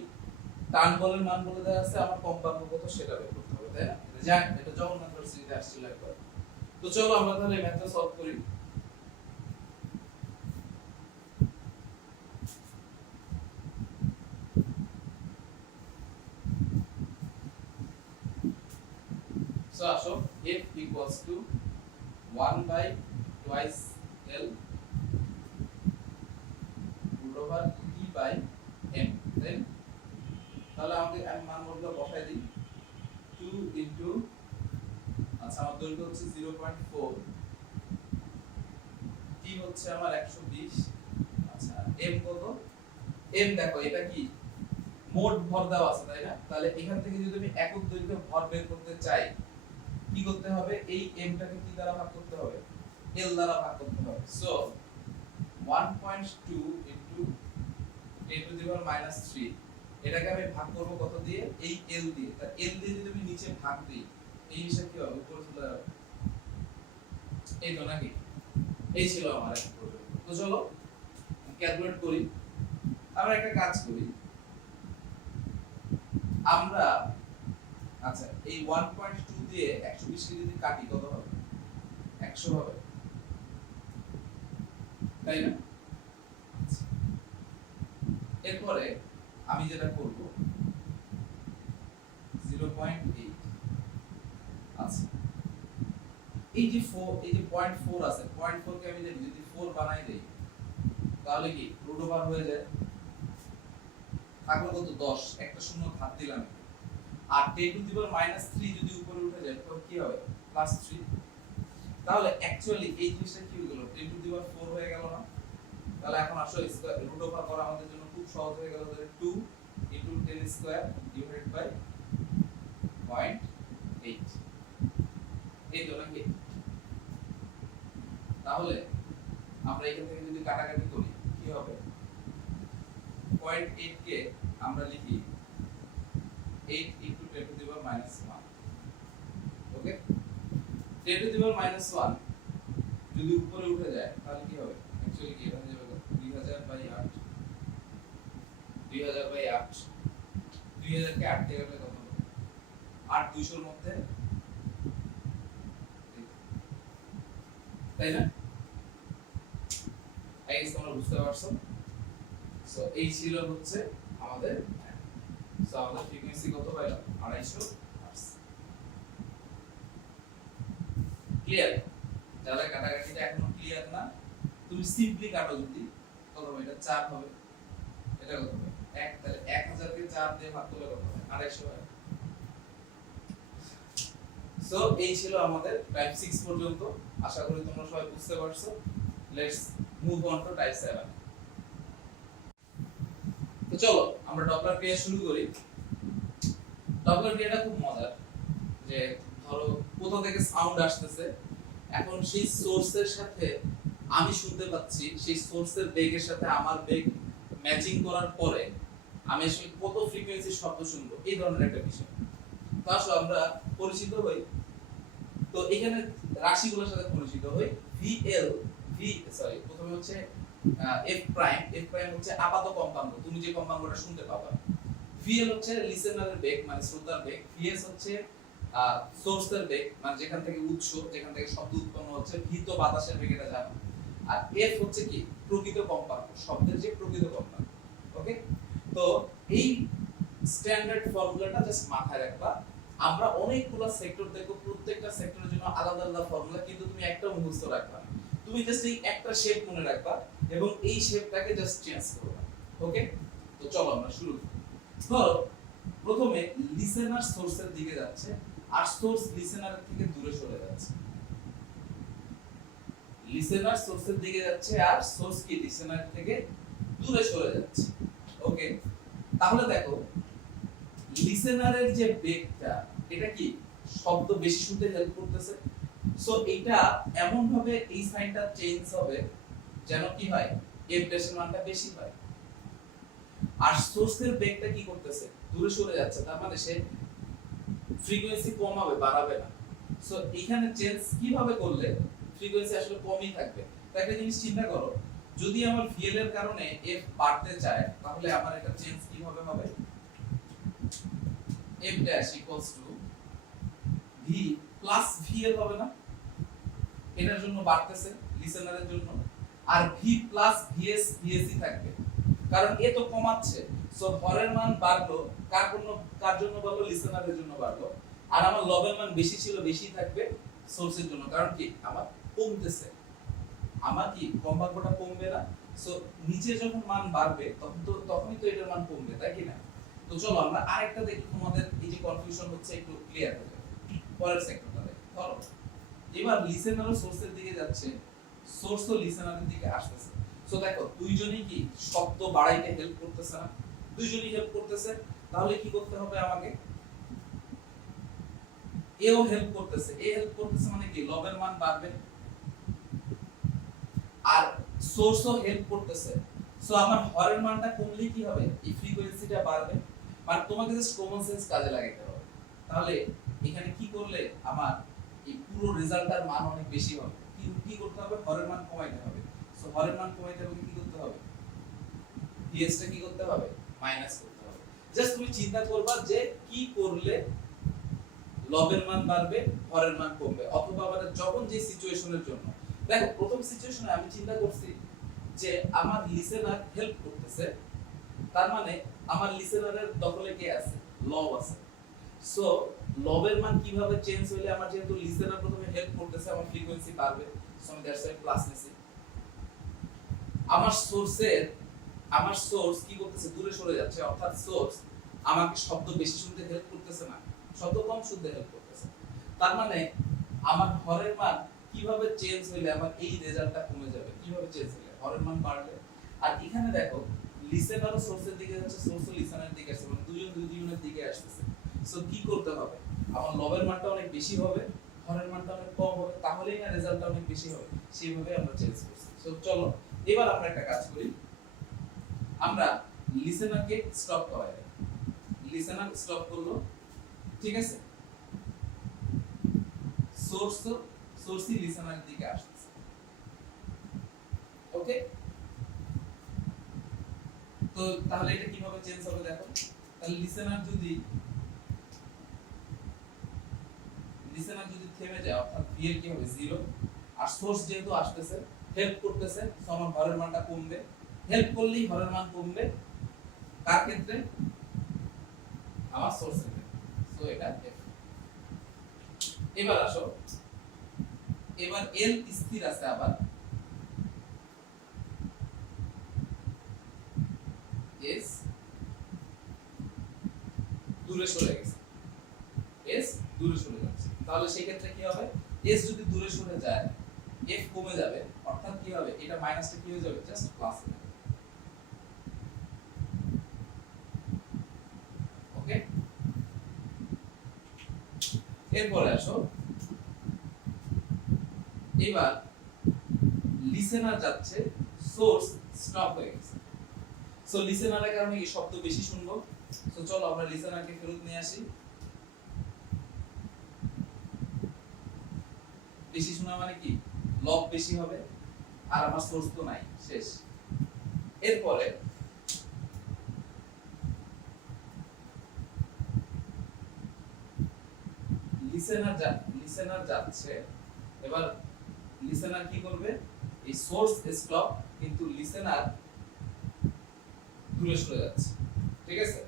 টান বলের মান বলে দেওয়া আছে, আমার কম্পাঙ্ক কত সেটা বের করতে হবে, তাই না? এটা জান, এটা জগন্নাথ ইউনিভার্সিটিতে আসছিল একবার। তো চলো আমরা তাহলে ম্যাথটা সলভ করি। So আসো f equals to 1/2 L root over t by m, then তাহলে আমাদের আমি মানগুলো বসাই দিই 2 into, আচ্ছা আমার দৈর্ঘ্য হচ্ছে 0.4, t হচ্ছে আমার 120, আচ্ছা m কত, m দেখো এটা কি মোট ভর দেওয়া আছে তাই না? তাহলে এখান থেকে যদি আমি একক দৈর্ঘ্যে ভর বের করতে চাই কি করতে হবে, এই m টাকে কি দ্বারা ভাগ করতে হবে, l দ্বারা ভাগ করতে হবে। So 1.2 into 10 to the power -3, এটাকে আমি ভাগ করব কত দিয়ে, এই l দিয়ে। তার l দিয়ে যদি আমি নিচে ভাগ দিই এই হিসাব কি হবে, উপরে চলে যাবে, এই তো নাকি? এই ছিল আমার একটা প্রবলেম। তো চলো ক্যালকুলেট করি। আমরা একটা কাজ করি, আমরা আচ্ছা এই 1.2 দিয়ে 120 কে যদি কাটি কত হবে, 100 হবে, তাই না? এরপরে আমি যেটা করব 0.8, আচ্ছা এই যে 4, এই যে 0.4 আছে, 0.4 কে আমি যদি 4 বানাই দেই তাহলে কি রুট ওভার হয়ে যায়, থাকলো কত 10, একটা শূন্য ঘাত দিলাম, আর 10 টু দি পাওয়ার -3 যদি উপরে উঠে যায় তখন কি হবে +3। তাহলে অ্যাকচুয়ালি এই জিনিসটা কি হয়ে গেল, 10 টু দি পাওয়ার 4 হয়ে গেল না? তাহলে এখন আসো রুট ওভার করা আমাদের জন্য খুব সহজ হয়ে গেল, তাহলে 2 into 10 স্কয়ার ডিভাইডেড বাই 0.8, এই তো নাকি? তাহলে আমরা এখান থেকে যদি কাটাকাটি করি কি হবে, 0.8 কে আমরা লিখি 8 into 10 to the power -1, okay? 10 to the power -1 যদি উপরে উঠে যায় তাহলে কি হবে, অ্যাকচুয়ালি কি এটা হয়ে যাবে 2000/8, 2000/8, 2000 কে 8 দিয়ে গেলে কত হবে, 8 200 এর মধ্যে, তাই না? আই গেস তোমরা বুঝতে পারছো। সো এই ছিল হচ্ছে আমাদের, সো আমাদের ফ্রিকোয়েন্সি কত পাইলাম 250 হার্টজ। ক্লিয়ার? যারা কাটাকাটিটা এখনো ক্লিয়ার না, তুমি সিম্পলি কাটো, যদি কত হবে, এটা 4 হবে, এটা কত হবে 1, তাহলে 1000 কে 4 দিয়ে ভাগ করলে কত হবে 250 হয়। সো এই ছিল আমাদের টাইপ 6 পর্যন্ত। আশা করি তোমরা সবাই বুঝতে পারছো। Let's move on to type 7। তো চলো আমরা ডপলার ক্রিয়া শুরু করি। ডপলার ক্রিয়াটা খুব মজার, যে ধরো কোথা থেকে সাউন্ড আসতেছে, এখন সেই সোর্সের সাথে আমি শুনতে পাচ্ছি, সেই সোর্সের বেগের সাথে আমার বেগ ম্যাচিং করার পরে আমি আসলে কত ফ্রিকোয়েন্সির শব্দ শুনবো, এই ধরনের একটা বিষয়। তো আসলে আমরা পরিচিত হই তো এখানে রাশিগুলোর সাথে পরিচিত হই। VL প্রথমে হচ্ছে f প্রাইম হচ্ছে আপাত কম্পাঙ্ক, তুমি যে কম্পাঙ্কটা শুনতে পাবা। VL হচ্ছে লিসেনারের বেগ মানে শ্রোতার বেগ। VS হচ্ছে সোর্সের বেগ মানে যেখান থেকে উৎস, যেখান থেকে শব্দ উৎপন্ন হচ্ছে। V তো বাতাসের বেগ, এটা জানো। আর F হচ্ছে কি প্রকৃত কম্পাঙ্ক, শব্দের যে প্রকৃত কম্পাঙ্ক। ওকে, তো এই স্ট্যান্ডার্ড ফর্মুলাটা জাস্ট মাথায় রাখবা। আমরা অনেকগুলো সেক্টর দেখব, প্রত্যেকটা সেক্টরের জন্য আলাদা আলাদা ফর্মুলা, কিন্তু তুমি একটা মুখস্থ রাখবা না। তুমি জাস্ট এই একটা শেপ মনে রাখবা এবং এই শেপটাকে জাস্ট চেঞ্জ করবা। ওকে, তো চলো আমরা শুরু করি। ধরো প্রথমে লিসেনার সোর্সের দিকে যাচ্ছে আর সোর্স লিসেনারের থেকে দূরে সরে যাচ্ছে। লিসেনার সোর্সের দিকে যাচ্ছে আর সোর্স কি লিসেনার থেকে দূরে সরে যাচ্ছে। ওকে, তাহলে দেখো লিসেনারের যে বেগটা, এটা কি শব্দ বেশি শুনতে হেল্প করতেছে। সো এটা এমন ভাবে এই সাইনটা চেঞ্জ হবে যেন কি হয় এফ ড্যাশের মানটা বেশি হয়। আর সোর্সের বেগটা কি করতেছে দূরে সরে যাচ্ছে, তার মানে সে ফ্রিকোয়েন্সি কমাবে, বাড়াবে না। সো এখানে চেঞ্জ কিভাবে করলে ফ্রিকোয়েন্সি আসলে কমই থাকবে। তো একটা জিনিস চিন্তা করো, যদি আমার ভিএল এর কারণে এফ বাড়তে চায় তাহলে আমার এটা চেঞ্জ কিভাবে হবে, f dash equals to v plus vl হবে না, এটার জন্য বাড়তেছে লিসেনারের জন্য। আর v plus vs vsই থাকবে কারণ এ তো কমাচ্ছে। সো হরের মান বাড়লো, কার জন্য বাড়লো, লিসেনারের জন্য বাড়লো। আর আমার লবের মান বেশি ছিল, বেশি থাকবে সোর্সের জন্য, কারণ কি আমার কমতেছে, আমার কি কম্পাঙ্কটা কমবে না। সো নিচে যখন মান বাড়বে তখনই তো এটার মান কমবে, তাই কি না? তো চলো আমরা আরেকটা দেখি, তোমাদের এই যে কনফিউশন হচ্ছে একটু ক্লিয়ার হয়ে যাবে। পরের সেক্টরটা দেখো। ধরো এবার লিসেনারও সোর্সের দিকে যাচ্ছে, সোর্সও লিসেনারের দিকে আসতেছে। সো দেখো দুইজনই কি শব্দ বাড়াইতে হেল্প করতেছে না, দুইজনই হেল্প করতেছে। তাহলে কি করতে হবে আমাকে, এও হেল্প করতেছে, এ হেল্প করতেছে মানে কি লবের মান বাড়বে আর সোর্সও হেল্প করতেছে। সো আমার হরের মানটা কমলে কি হবে, এই ফ্রিকোয়েন্সিটা বাড়বে। মানে তোমাকে জাস্ট কমন সেন্স কাজে লাগাতে হবে। তাহলে এখানে কি করলে আমার এই পুরো রেজাল্টটার মান অনেক বেশি হবে। কি করতে হবে, হরের মান কমাইতে হবে। সো হরের মান কমাইতে হবে কি করতে হবে, ভিএস টা কি করতে হবে, মাইনাস করতে হবে। জাস্ট তুমি চিন্তা করবা যে কি করলে লবের মান বাড়বে, হরের মান কমবে, অথবা আবার যখন যে সিচুয়েশনের জন্য। দেখো প্রথম সিচুয়েশনে আমি চিন্তা করছি যে আমার লিসেনার হেল্প করতেছে, তার মানে আমার লিসেনারের দখলে কে আছে, লব আছে। সো লবের মান কিভাবে চেঞ্জ হইলে আমার যেহেতু লিসেনার প্রথমে হেল্প করতেছে আমার ফ্রিকোয়েন্সি বাড়বে। সো আমি দ্যাটস ওয়াই প্লাস নিছি। আমার সোর্স কি করতেছে, দূরে সরে যাচ্ছে, অর্থাৎ সোর্স আমাকে শব্দ বেশি শুনতে হেল্প করতেছে না, শব্দ কম শুনতে হেল্প করতেছে। তার মানে আমার হরের মান কিভাবে চেঞ্জ হইলে আমার এই রেজাল্টটা কমে যাবে, কিভাবে চেঞ্জ হইলে হরের মান বাড়লে। আর এখানে দেখো লিসেনারও সোর্সের দিকে যাচ্ছে, সোর্সও লিসেনারের দিকে আসছে, মানে দুজনের দিকে আসতেছে। সো কি করতে হবে, আমার লবের মানটা অনেক বেশি হবে, হরের মানটা অনেক কম হবে, তাহলেই না রেজাল্টটা অনেক বেশি হবে। সেইভাবে আমরা চেঞ্জ করছি। সো চলো এবার আমরা একটা কাজ করি, আমরা লিসেনারকে স্টপ করাই দেই। লিসেনার স্টপ করলো, ঠিক আছে, সোর্সই লিসেনারের দিকে আসছে। ওকে, তো তাহলে এটা কিভাবে চেঞ্জ হবে দেখো। তাহলে লিসেনার যদি থেমে যায়, অর্থাৎ ভিএল কি হবে 0, আর সোর্স যেহেতু আসতেছে হেল্প করতেছে, সো আমার হরের মানটা কমবে। হেল্প করলেই হরের মান কমবে, কার ক্ষেত্রে, আমার সোর্সের ক্ষেত্রে। সো এটা এফ। এবার আসো, এবার এল স্থির আছে, আবার এস দূরে সরে গেছে, এস দূরে সরে যাচ্ছে। তাহলে সেই ক্ষেত্রে কি হবে, এস যদি দূরে সরে যায় এফ কমে যাবে, অর্থাৎ কি হবে, এটা মাইনাসটা কি হয়ে যাবে, জাস্ট প্লাস হয়ে যাবে। ওকে, এরপরে আসো, এবার লিসেনার যাচ্ছে, সোর্স স্টপ হয়ে গেছে। সো লিসেনারের কারণে কি শব্দ বেশি শুনবো। সো চলো আমরা লিসেনারকে ফেরত নিয়ে আসি। বেশি শোনা মানে কি লব বেশি হবে, আর আমার সোর্স তো নাই, শেষ। এরপরে লিসেনার যাচ্ছে, এবার লিসেনার কি করবে, এই সোর্স স্টপ, কিন্তু লিসেনার দূরে সরে যাচ্ছে, ঠিক আছে,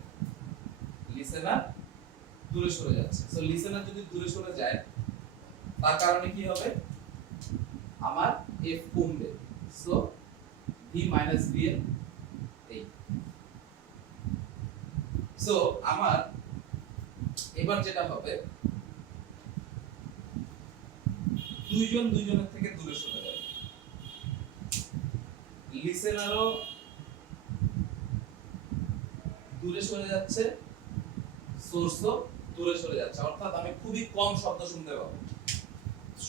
লিসেনার দূরে সরে যাচ্ছে। সো লিসেনার যদি দূরে সরে যায় তার কারণে কি হবে, আমার এফ কমবে, সো ভি মাইনাস ভি এর এই। সো আমার এবার যেটা হবে, দুইজন দুইজনের থেকে দূরে সরে যাবে, লিসেনারও দূরে সরে যাচ্ছে, সোর্সও দূরে সরে যাচ্ছে, অর্থাৎ আমি খুবই কম শব্দ শুনতে পাবো।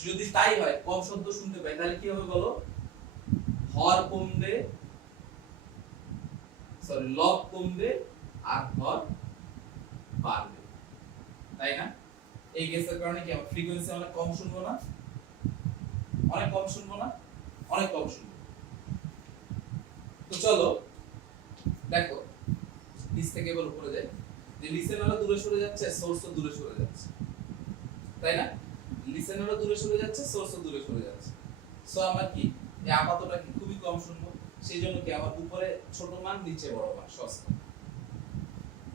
যদি তাই হয়, কম শব্দ শুনতে পাই, তাহলে কি হবে বলো, হর কমবে, সরি লব কমবে আর হর বাড়বে, তাই না? এই কেসের কারণে কি আমরা ফ্রিকোয়েন্সি অনেক কম শুনবো না, অনেক কম শুনবো না, অনেক কম শুনবো। তো চলো দেখো, নিচ থেকে এবার উপরে যাই, যে লিসেনারও দূরে সরে যাচ্ছে, সোর্সও দূরে সরে যাচ্ছে, তাই না? লিসেনারও দূরে সরে যাচ্ছে, সোর্সও দূরে সরে যাচ্ছে। সো আমার কি এই আপাতটা কি খুবই কম শুনবো, সেই জন্য কি আমার উপরে ছোট মান, নিচে বড় মান, সহজ।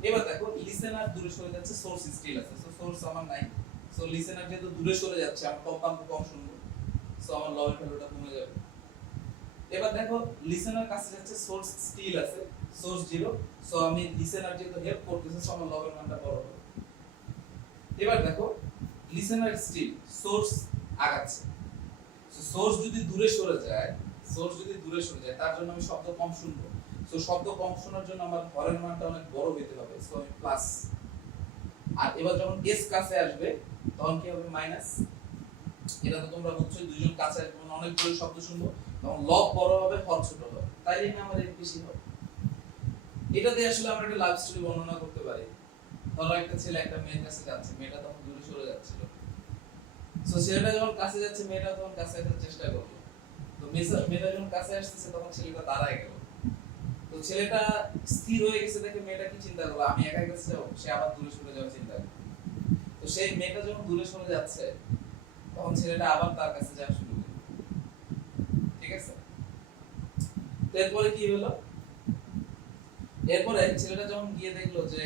এবার দেখো লিসেনার দূরে সরে যাচ্ছে, সোর্স স্টিল আছে, সো সোর্স আমার নাই, সো লিসেনার যেহেতু দূরে সরে যাচ্ছে, আমার কম্পাঙ্ক কম শুনবো, সো আমার লবের ভ্যালুটা কমে যাবে। এবার দেখো লিসেনার কাছে যাচ্ছে, সোর্স স্টিল আছে, সোর্স 0, সো আমি লিসেনার যেহেতু হেল্প করতেছে, সো আমার লবের মানটা বড় হবে। এবার দেখো লিসেনার স্টিল, সোর্স আগাচ্ছে, সো সোর্স যদি দূরে সরে যায়, তার জন্য আমি শব্দ কম শুনবো, সো শব্দ কম শোনার জন্য আমার হরের মানটা অনেক বড় হতে হবে, সো আমি প্লাস। আর এবার যখন এস কাছে আসবে তখন কি হবে, মাইনাস। এটা তো তোমরা বুঝছো, দুইজন কাছে আসবে মানে অনেক বড় শব্দ শুনবো, তখন লব বড় হবে, হর ছোট হবে, তাই না আমাদের বেশি হবে। এটা দিয়ে আসলে আমরা একটা লাভ স্টোরি বর্ণনা করতে পারি। ধরো একটা ছেলে একটা মেয়ের কাছে যাচ্ছে, মেয়েটা তখন দূরে সরে যাচ্ছিল, সো ছেলেটা যখন কাছে যাচ্ছে, মেয়েটা তখন কাছে আসার চেষ্টা করলো, তো মেয়েটা যখন কাছে আসতেছে তখন ছেলেটা দাঁড়ায় গেল, তো ছেলেটা স্থির হয়ে গেছে দেখে মেয়েটা কি চিন্তা করলো, আমি একা কাছে যাবো, সে আবার দূরে সরে যাওয়ার চিন্তা করলো। তো সেই মেয়েটা যখন দূরে সরে যাচ্ছে তখন ছেলেটা আবার তার কাছে যাওয়া শুরু করলো, ঠিক আছে। তো এরপরে কি হলো, এরপরে ছেলেটা যখন গিয়ে দেখলো যে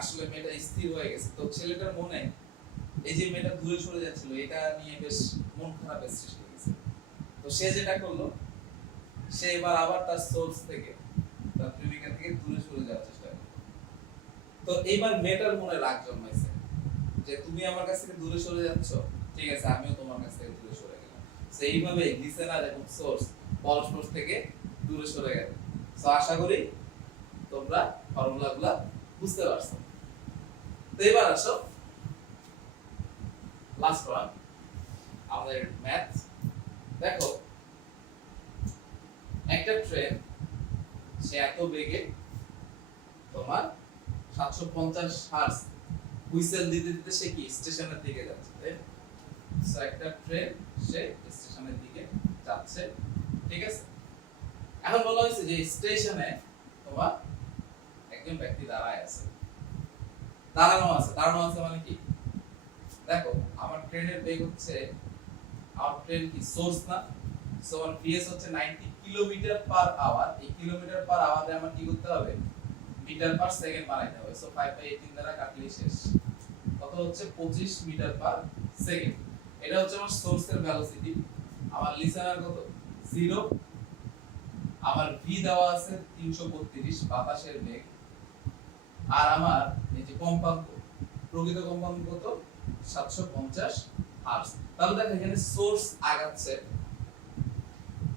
আসলে মেয়েটা স্থির হয়ে গেছে, তো ছেলেটার মনে এই যে মেয়েটা দূরে সরে যাচ্ছিল এটা নিয়ে বেশ মন খারাপের সৃষ্টি হয়েছে। তো সে যেটা করলো, সে এবার আবার তার সোর্স থেকে, তার প্রেমিকা থেকে দূরে সরে যাওয়ার চেষ্টা করলো। তো এইবার মেয়েটার মনে রাগ জন্মাইছে যে তুমি আমার কাছ থেকে দূরে সরে যাচ্ছ, ঠিক আছে আমিও তোমার কাছ থেকে দূরে সরে গেলাম। সেইভাবে লিসেনার এবং সোর্স পরস্পর থেকে দূরে সরে গেল। সো আশা করি তোমরা ফর্মুলাগুলো বুঝতে পারছো। তো এবার আসো লাস্ট ওয়ান, আমাদের ম্যাথ। দেখো একটা ট্রেন, সে এত বেগে তোমার 750 হার্জ হুইসেল দিতে দিতে সে কি স্টেশনের দিকে যাচ্ছে, তাই না? সো একটা ট্রেন সে স্টেশনের দিকে যাচ্ছে, ঠিক আছে। এখন বলা হয়েছে যে স্টেশনে তোমার একজন ব্যক্তি দাঁড়ায় আছে, দাঁড়ানো আছে মানে কি, দেখো আমার ট্রেনের বেগ হচ্ছে, আমার ট্রেন কি সোর্স না, সো আমার ভিএস হচ্ছে 90 কিলোমিটার পার আওয়ার। এই কিলোমিটার পার আওয়ারে আমার কি করতে হবে, মিটার পার সেকেন্ড বানাইতে হবে। সো 5/18 দ্বারা কাটলেই শেষ, কত হচ্ছে 25 মিটার পার সেকেন্ড। এটা হচ্ছে আমার সোর্সের ভেলোসিটি। আমার লিসেনার কত 0, আমার ভি দেওয়া আছে 332 বাতাসের বেগ, আর আমার এই যে কম্পাঙ্ক, প্রকৃত কম্পাঙ্ক কত 750 হার্জ। তাহলে দেখো এখানে সোর্স আগাচ্ছে,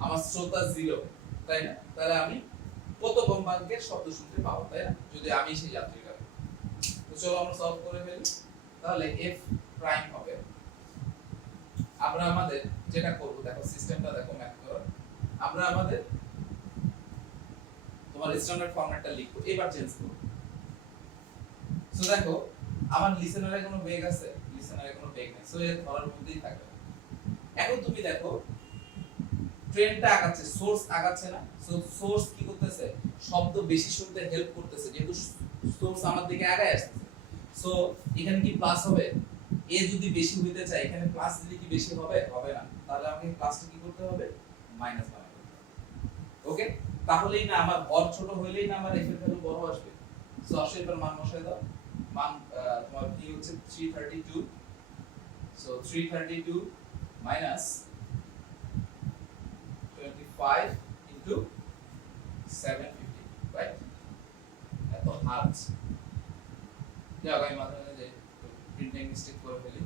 আমার শ্রোতা 0, তাই না? তাহলে আমি কত কম্পাঙ্কের শব্দ শুনতে পাবো, তাই না, যদি আমি সেই যাত্রীটা। তো চলো আমরা সলভ করে ফেলি। তাহলে এফ প্রাইম হবে, আমরা আমাদের যেটা করব, দেখো সিস্টেমটা দেখো, ম্যাথ করো, আমরা আমাদের তোমার স্ট্যান্ডার্ড ফরম্যাটটা লিখবো, এবার চেঞ্জ করব। সো দেখো আমার লিসেনারে কোনো বেগ আছে, লিসেনারে কোনো বেগ নেই, সো এর ধরার মধ্যেই থাকবে। এখন তুমি দেখো ট্রেনটা আগাচ্ছে, সোর্স আগাচ্ছে না? সো সোর্স কি করতেছে, শব্দ বেশি শুনতে হেল্প করতেছে, যেহেতু সোর্স আমার দিকে আগায় আসছে। সো এখানে কি প্লাস হবে? এ যদি বেশি হইতে চায় এখানে প্লাস দিলে কি বেশি হবে? হবে না। তাহলে আমাকে প্লাসটা কি করতে হবে? মাইনাস বানাতে হবে। ওকে, তাহলেই না আমার ভর ছোট হইলেই না আমার এফ এর ভ্যালু বড় আসবে। সো আসলে এবার মান বসাই দাও। মান তোমার কি হচ্ছে 332। So 332 minus 25 into 750, right? এত হার্জ যাও আমি মাথায় যে প্রিন্টিং মিস্টেক করে ফেলি।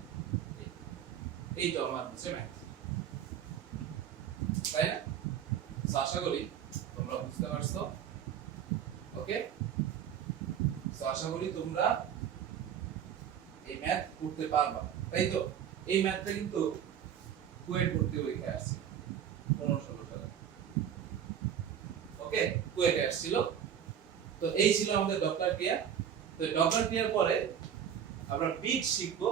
এই তো আমার হচ্ছে ম্যাথ, তাই না? সো আশা করি তোমরা বুঝতে পারছো। ওকে, সো আশা করি তোমরা এই ম্যাথ করতে পারবা, তাই তো? এই ম্যাথটা কিন্তু কুয়েট ভর্তি পরীক্ষায় আসছে 15-16 সালে। ওকে, কুয়েটে আসছিল। তো এই ছিল আমাদের ডক্টর ক্রিয়া। তো ডক্টর ক্রিয়ার পরে আমরা বিট শিখবো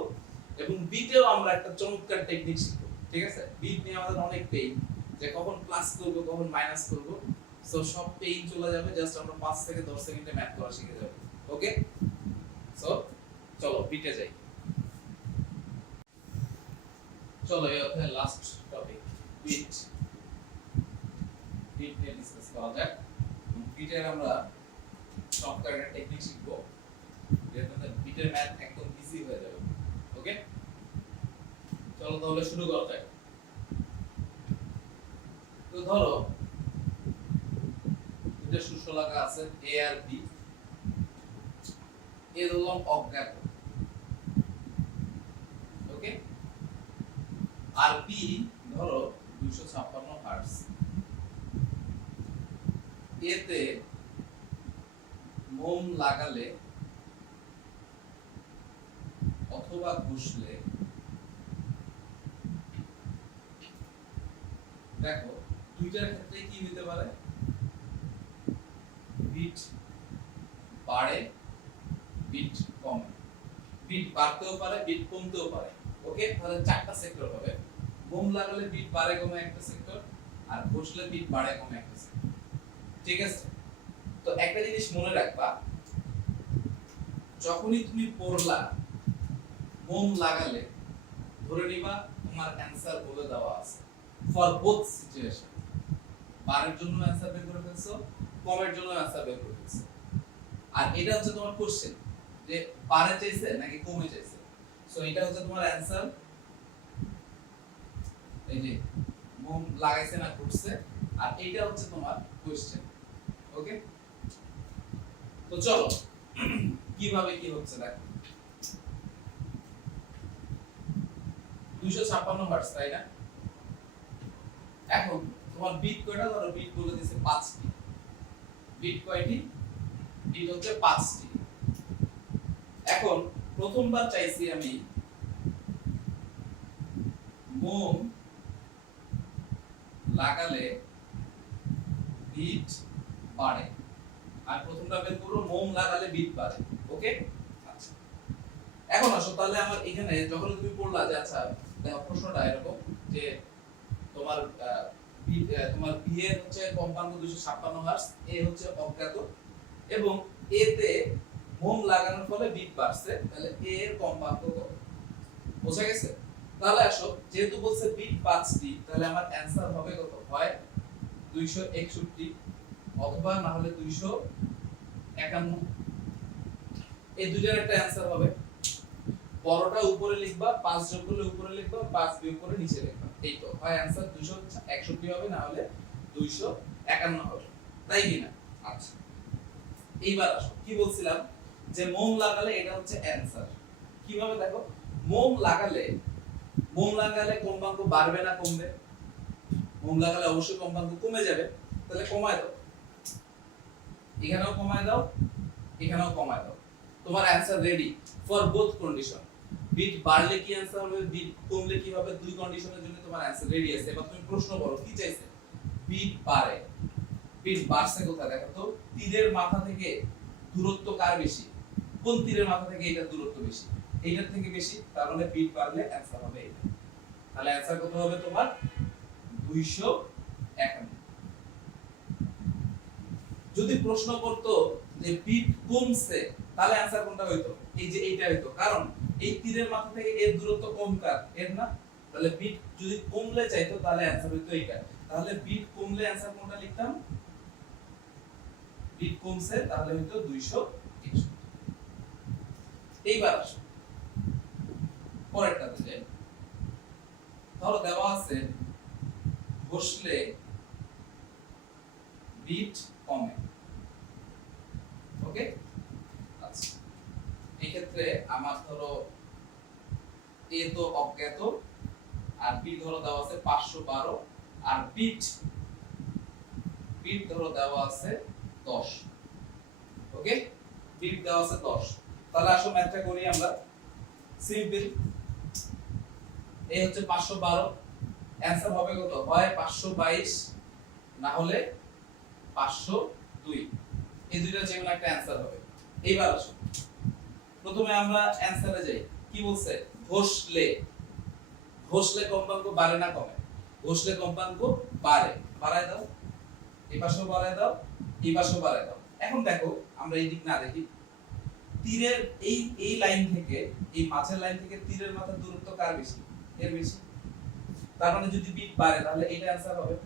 এবং বিটেও আমরা একটা চমৎকার টেকনিক শিখবো, ঠিক আছে? বিট নিয়ে আমাদের অনেক পেইন, যে কখন প্লাস করব কখন মাইনাস করব। সো সব পেইন চলে যাবে, জাস্ট আমরা 5 থেকে 10 সেকেন্ডে ম্যাথ করা শিখে যাব। ওকে, সো চলো বিটে যাই। চলো এই অধ্যায়ের লাস্ট টপিক বিট। বিট নিয়ে ডিসকাস করা যাক। বিটের আমরা চমৎকার একটা টেকনিক শিখবো, যেটাতে বিটের ম্যাথ একদম ইজি হয়ে যাবে। ওকে, চলো তাহলে শুরু করা যাক। তো ধরো দুটো সূত্র লাগা আছে a আর b, এ ধরলাম অজ্ঞাত। ওকে, আর b ধরো 256 হার্টজ। এতে মোম লাগালে অথবা ঘষলে, দেখো দুইটার ক্ষেত্রে কি হতে পারে, বিট বাড়ে বিট কমে, বিট বাড়তেও পারে বিট কমতেও পারে। ওকে, তাহলে চারটা সেক্টর হবে। মোম লাগালে বিট বাড়ে কমে একটা সেক্টর, আর ঘষলে বিট বাড়ে কমে একটা সেক্টর, ঠিক আছে? তো একটা জিনিস মনে রাখবা, যখনই তুমি পড়লা মোম লাগালে, ধরে নিবা তোমার অ্যানসার বলে দেওয়া আছে ফর বোথ সিচুয়েশন। বারের জন্য অ্যানসার বের করে ফেলছো, কমের জন্য অ্যানসার বের করে ফেলছো। আর এটা হচ্ছে তোমার কোশ্চেন যে বারে চাইছে নাকি কমে চাইছে। সো এটা হচ্ছে তোমার অ্যানসার, এই যে মোম লাগাইছে না ঘুরছে, আর এইটা হচ্ছে তোমার কোশ্চেন। ওকে, তো চলো কিভাবে কি হচ্ছে দেখো। 256 হার্টজ, তাই না? এখন তোমার বিট কয়টা? ধরো বিট বলে দিয়েছে 5টি। বিট কয়টি? বিট হচ্ছে 5টি। এখন প্রথমবার চাইছি আমি মোম লাগালে বিট বাড়ে, আর প্রথমটা বের করব মোম লাগালে বিট বাড়ে। ওকে, আচ্ছা এখন আসো তাহলে আমার এখানে যখন তুমি পড়লা যে আচ্ছা দেখো প্রশ্নটা এরকম যে তোমার তোমার বি এর হচ্ছে কম্পাঙ্ক 256 হার্টজ, এ হচ্ছে অজ্ঞাত, এবং এ তে মোম লাগানোর ফলে বিট বাড়ছে, তাহলে এ এর কম্পাঙ্ক কত? বোঝা গেছে? তাহলে আসো যেহেতু বলছে বিট 5টি, তাহলে আমার অ্যানসার হবে কত? হয় 261 অথবা না হলে 251। এই দুইটার একটা অ্যানসার হবে। বড়টা উপরে লিখবা, 5 যোগ করলে উপরে লিখবা, 5 বিয়োগ করে নিচে লিখবা। এই তো হয় অ্যানসার 261 হবে, না হলে 251 হবে, তাই কি না? আচ্ছা এইবার আসো কি বলছিলাম যে মোম লাগালে এটা হচ্ছে অ্যানসার। কিভাবে দেখো, মোম লাগালে কম্পাঙ্ক বাড়বে না কমবে? মোম লাগালে অবশ্যই কম্পাঙ্ক কমে যাবে, তাহলে কমায় দাও, এখানেও কমায় দাও, এখানেও কমায় দাও, তোমার answer ready for both condition. Beat বাড়লে কি অ্যানসার হবে, বিট কমলে কি হবে, দুই কন্ডিশনের জন্য তোমার অ্যানসার রেডি আছে। এবার তুমি প্রশ্ন করো কি চাইছে? বিট বাড়ে, বিট বাড়ছে কোথায় দেখো তো? তীরের মাথা থেকে দূরত্ব কার বেশি? কোন তীরের মাথা থেকে এটা দূরত্ব বেশি? এইটার থেকে বেশি, তার মানে বিট বাড়লে অ্যানসার হবে এটা। তাহলে অ্যানসার কত হবে তোমার 251। যদি প্রশ্ন করতো যে বিট কমছে তাহলে অ্যানসার কোনটা হইতো? এই যে এইটা হইতো, কারণ এই তীরের মাথা থেকে এর দূরত্ব কম কার? এর না? তাহলে বিট যদি কমলে চাইতো তাহলে অ্যানসার হইতো এইটা। তাহলে বিট কমলে অ্যানসার কোনটা লিখতাম? বিট কমছে তাহলে হইতো 261। এইবার আসো পরেরটাতে যাই। ধরো দেওয়া আছে ঘষলে বিট কমে। ওকে, আচ্ছা এই ক্ষেত্রে আমার ধরো এ তো অজ্ঞাত, আর বি ধরো দেওয়া আছে 512, আর বিট ধরো দেওয়া আছে 10। ওকে, বিট দেওয়া আছে 10। তাহলে আসো ম্যাথটা করি আমরা। সিম্পল, এই হচ্ছে 512, অ্যানসার হবে কত? হয় 522 না হলে 502, এই দুইটা যে কোনো একটা অ্যানসার হবে। এইবার আসো প্রথমে আমরা অ্যানসারে যাই। কি বলছে? ঘষলে কম্পাঙ্ক বাড়ে না কমে? ঘষলে কম্পাঙ্ক বাড়ে, বাড়ায় দাও, এই পাশেও বাড়ায় দাও, এই পাশেও বাড়ায় দাও। এখন দেখো আমরা এই দিক না দেখি, তীরের এই লাইন থেকে, এই মাঝের লাইন থেকে তীরের মাথার দূরত্ব কার বেশি? এর বেশি। তার মানে যদি বিট বাড়ে তাহলে এটা অ্যানসার হবে।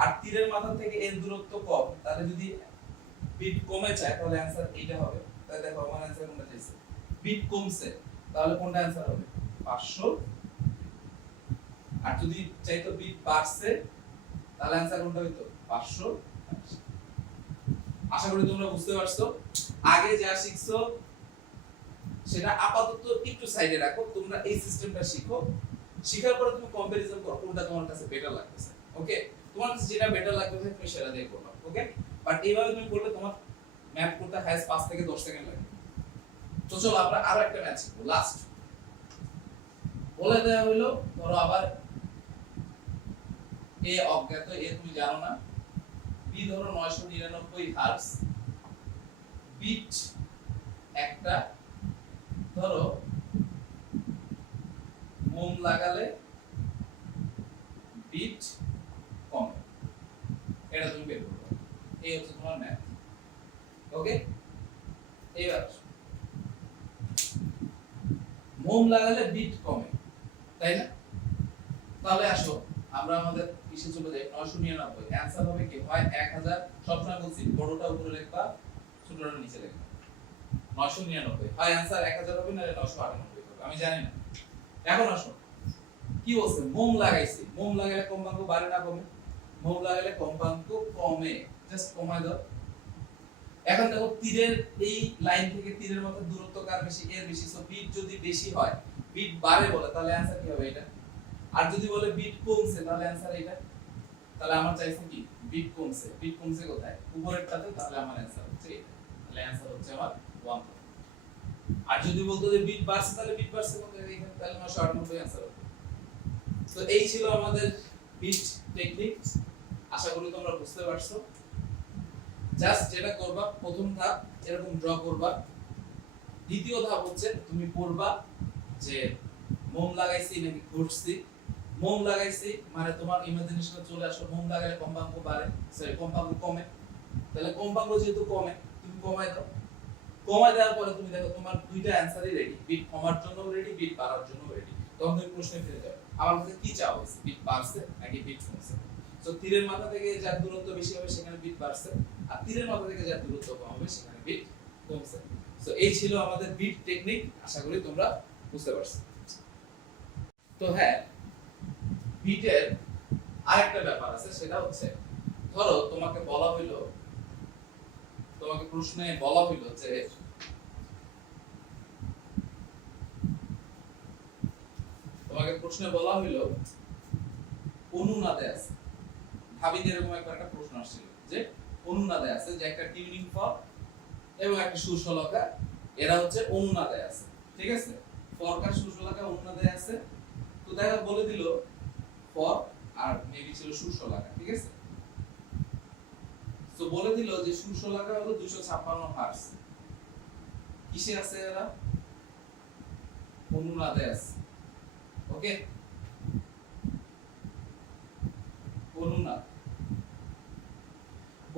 আর তীরের মাথা থেকে এর দূরত্ব কম, তাহলে যদি বিট কমে যায় তাহলে অ্যানসার এইটা হবে। তাহলে দেখো আমার অ্যানসার কোনটা চাইছে? বিট কমছে, তাহলে কোনটা অ্যানসার হবে? 500। আর যদি চাইতো বিট বাড়ছে তাহলে অ্যানসার কোনটা হইতো? 500। আশা করি তোমরা বুঝতে পারছো। আগে যা শিখছো সেটা আপাতত একটু সাইডে রাখো, তোমরা এই সিস্টেমটা শিখো। শিখার পরে তুমি কম্পারিজন করো কোনটা তোমার কাছে বেটার লাগতেছে। ওকে, তোমার কাছে যেটা বেটার লাগবে তুমি সেটা দিয়ে করবে। ওকে, বাট এইভাবে তুমি করলে তোমার ম্যাথ করতে হাইস্ট 5 থেকে 10 সেকেন্ড লাগে। তো চলো আমরা আরো একটা ম্যাথ শিখবো। লাস্ট বলে দেয়া হলো, ধরো আবার এ অজ্ঞাত, এ তুমি জানো না, বি ধরো 999 হার্টজ, বিট একটা, ধরো মোম লাগালে বিট কমে, এটা তুমি বের করবে। এই হচ্ছে তোমার ম্যাথ। ওকে, এবার মোম লাগালে বিট কমে, তাই না? তাহলে আসো আমরা আমাদের কিসে চলে যাই। 999 অ্যানসার হবে কি? হয় 1000, সবসময় বলছি বড়টা উপরে লিখবা, ছোটটা নিচে লিখবা। 999 হয় অ্যানসার 1000 হবে না 998 হবে, আমি জানি না। এখন আসো কি বলছে? মোম লাগাইছি, মোম লাগালে কম্পাঙ্ক বাড়ে না কমে? মোম লাগালে কম্পাঙ্ক কমে, জাস্ট কমায় দাও। এখন দেখো তীরের এই লাইন থেকে তীরের মাথার দূরত্ব কার বেশি? এর বেশি। সো বিট যদি বেশি হয়, বিট বাড়ে বলে, তাহলে অ্যানসার কি হবে? এটা। আর যদি বলে বিট কমছে তাহলে অ্যানসার এটা। তাহলে আমার চাইছে কি? বিট কমছে। বিট কমছে কোথায়? উপরেরটাতে, তাহলে আমার অ্যানসার হচ্ছে এটা। তাহলে অ্যানসার হচ্ছে আমার 1। আর যদি বলতো যে বিট বাড়ছে, তাহলে বিট বাড়ছে কোথায়? এখানে, তাহলে আমার 98 অ্যানসার হবে। তো এই ছিল আমাদের বিট টেকনিক। আশা করি তোমরা বুঝতে পারছো। জাস্ট যেটা করবা, প্রথম ধাপ এরকম ড্র করবা। দ্বিতীয় ধাপ হচ্ছে তুমি পড়বা যে মোম লাগাইছি নাকি ঘষছি। মোম লাগাইছি মানে তোমার ইমাজিনেশনে চলে আসো, মোম লাগালে কম্পাঙ্ক বাড়ে, সরি কম্পাঙ্ক কমে। তাহলে কম্পাঙ্ক যেহেতু কমে, তুমি কমায় দাও। কমায় দেওয়ার পরে তুমি দেখো তোমার দুইটা অ্যানসারই রেডি, বিট কমার জন্য রেডি, বিট বাড়ার জন্য রেডি। তখন তুমি প্রশ্নে ফিরে যাও, আমার কাছে কি চাও হয়েছে? বিট বাড়ছে নাকি বিট কমছে? তো তীরের মাথা থেকে যার দূরত্ব বেশি হবে সেখানে বিট বাড়ছে, আর তীরের মাথা থেকে যার দূরত্ব কম হবে সেখানে বিট কমছে। তো এই ছিল আমাদের বিট টেকনিক। আশা করি তোমরা বুঝতে পারছো। তো হ্যাঁ, বিটের আরেকটা ব্যাপার আছে, সেটা হচ্ছে ধরো তোমাকে বলা হইলো, তোমাকে প্রশ্নে বলা হইলো যে অনুনাদে আছে। ভাবিতে এরকম একটা প্রশ্ন আসছিল যে অনুনাদে আছে, যে একটা টিউনিং ফর্ক এবং একটা সুরশলাকা, এরা হচ্ছে অনুনাদে আছে। ঠিক আছে, ফর্ক আর সুরশলাকা অনুনাদে আছে। তো দেখা বলে দিল ফর্ক আর মেবি ছিল সুরশলাকা। ঠিক আছে, তো বলে দিল যে সুরশলাকা হলো 256 হার্টজ। কিসে আছে এরা? অনুনাদে আছে। ওকে,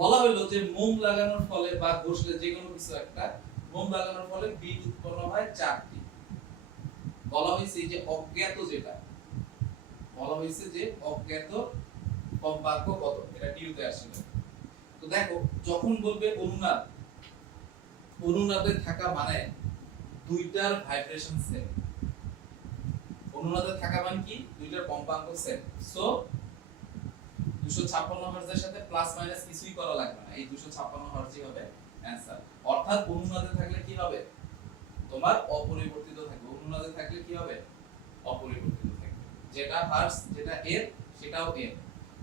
বলা হলো যে মোম লাগানোর ফলে বা ঘষলে যে কোনো কিছু একটা মোম লাগানোর ফলে বিট উৎপন্ন হয় 4টি। বলা হয়েছে যে অজ্ঞাত যেটা বলা হয়েছে যে অজ্ঞাত কম্পাঙ্ক কত, এটা ডিউতে আসলে। তো দেখো যখন বলবে অনুনাদ, অনুনাদে থাকা মানে দুইটার ভাইব্রেশন সেম। অনুনাদে থাকা মানে কি দুইটার কম্পাঙ্ক সেম। সো 256 হার্টজের সাথে প্লাস মাইনাস কিছুই করা লাগবে না, এই 256 হার্টজই হবে অ্যানসার। অর্থাৎ অনুনাদে থাকলে কি হবে, তোমার অপরিবর্তিত থাকবে। অনুনাদে থাকলে কি হবে, অপরিবর্তিত থাকবে। যেটা হার্টজ, যেটা এর, সেটাও এর।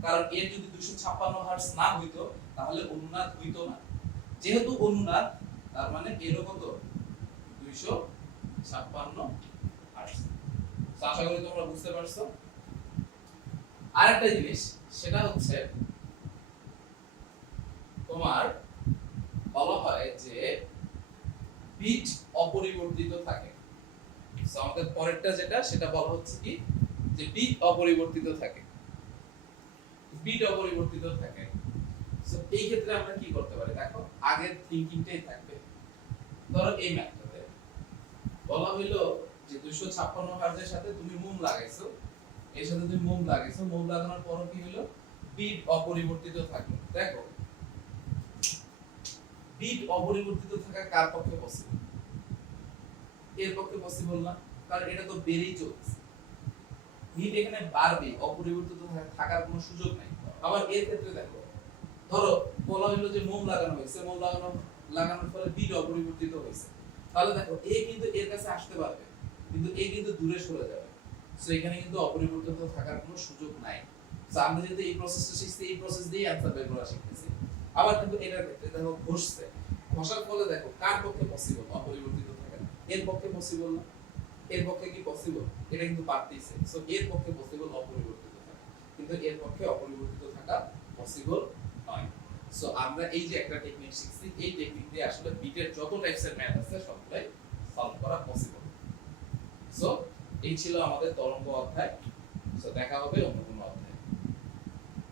কারণ এর যদি 256 হার্টজ না হইতো তাহলে অনুনাদ হইতো না। যেহেতু অনুনাদ, তার মানে এরও কত, 256 হার্টজ। আশা করি তোমরা বুঝতে পারছো। আরেকটা জিনিস, সেটা হচ্ছে তোমার বলা হয় যে বিট অপরিবর্তিত থাকে। সো আমাদের পরেরটা যেটা, সেটা বলা হচ্ছে কি যে বিট অপরিবর্তিত থাকে। বিট অপরিবর্তিত থাকে। সো এই ক্ষেত্রে আমরা কি করতে পারি, দেখো আগের থিংকিংটাই থাকবে। ধরো এই ম্যাথটাতে বলা হইলো যে 256 হার্টজের সাথে তুমি মোম লাগাইছো, এর সাথে তুমি মোম লাগাইছো, মোম লাগানোর পর কি হলো, বিট অপরিবর্তিত থাকলো। দেখো বিট অপরিবর্তিত থাকা কার পক্ষে পসিবল, এর পক্ষে পসিবল না, কারণ এটা তো বেড়েই চলছে। হিট এখানে বাড়বে, অপরিবর্তিত থাকার কোনো সুযোগ নাই। আবার এর ক্ষেত্রে দেখো, ধরো বলা হলো যে মোম লাগানো হয়েছে, মোম লাগানোর ফলে বিট অপরিবর্তিত হয়েছে, তাহলে দেখো এ কিন্তু এর কাছে আসতে পারবে, কিন্তু এ কিন্তু দূরে সরে যাবে। সো এখানে কিন্তু অপরিবর্তিত থাকার কোনো সুযোগ নাই। সো আমরা যদি এই প্রসেসটা শিখছি, এই প্রসেস দিয়ে অ্যানসার বের করা শিখতেছি। আবার কিন্তু এটার ক্ষেত্রে দেখো ঘষছে, ঘষার ফলে দেখো কার পক্ষে পসিবল অপরিবর্তিত থাকা, এর পক্ষে পসিবল না। এর পক্ষে কি পসিবল, এটা কিন্তু বাড়তিছে। সো এর পক্ষে পসিবল অপরিবর্তিত থাকা, কিন্তু এর পক্ষে অপরিবর্তিত থাকা পসিবল নয়। সো আমরা এই যে একটা টেকনিক শিখছি, এই টেকনিক দিয়ে আসলে বিটের যত টাইপসের ম্যাথ আছে সবগুলাই সলভ করা পসিবল। সো এই ছিল আমাদের তরঙ্গ অধ্যায়। সো দেখা হবে অন্য কোনো অধ্যায়ে।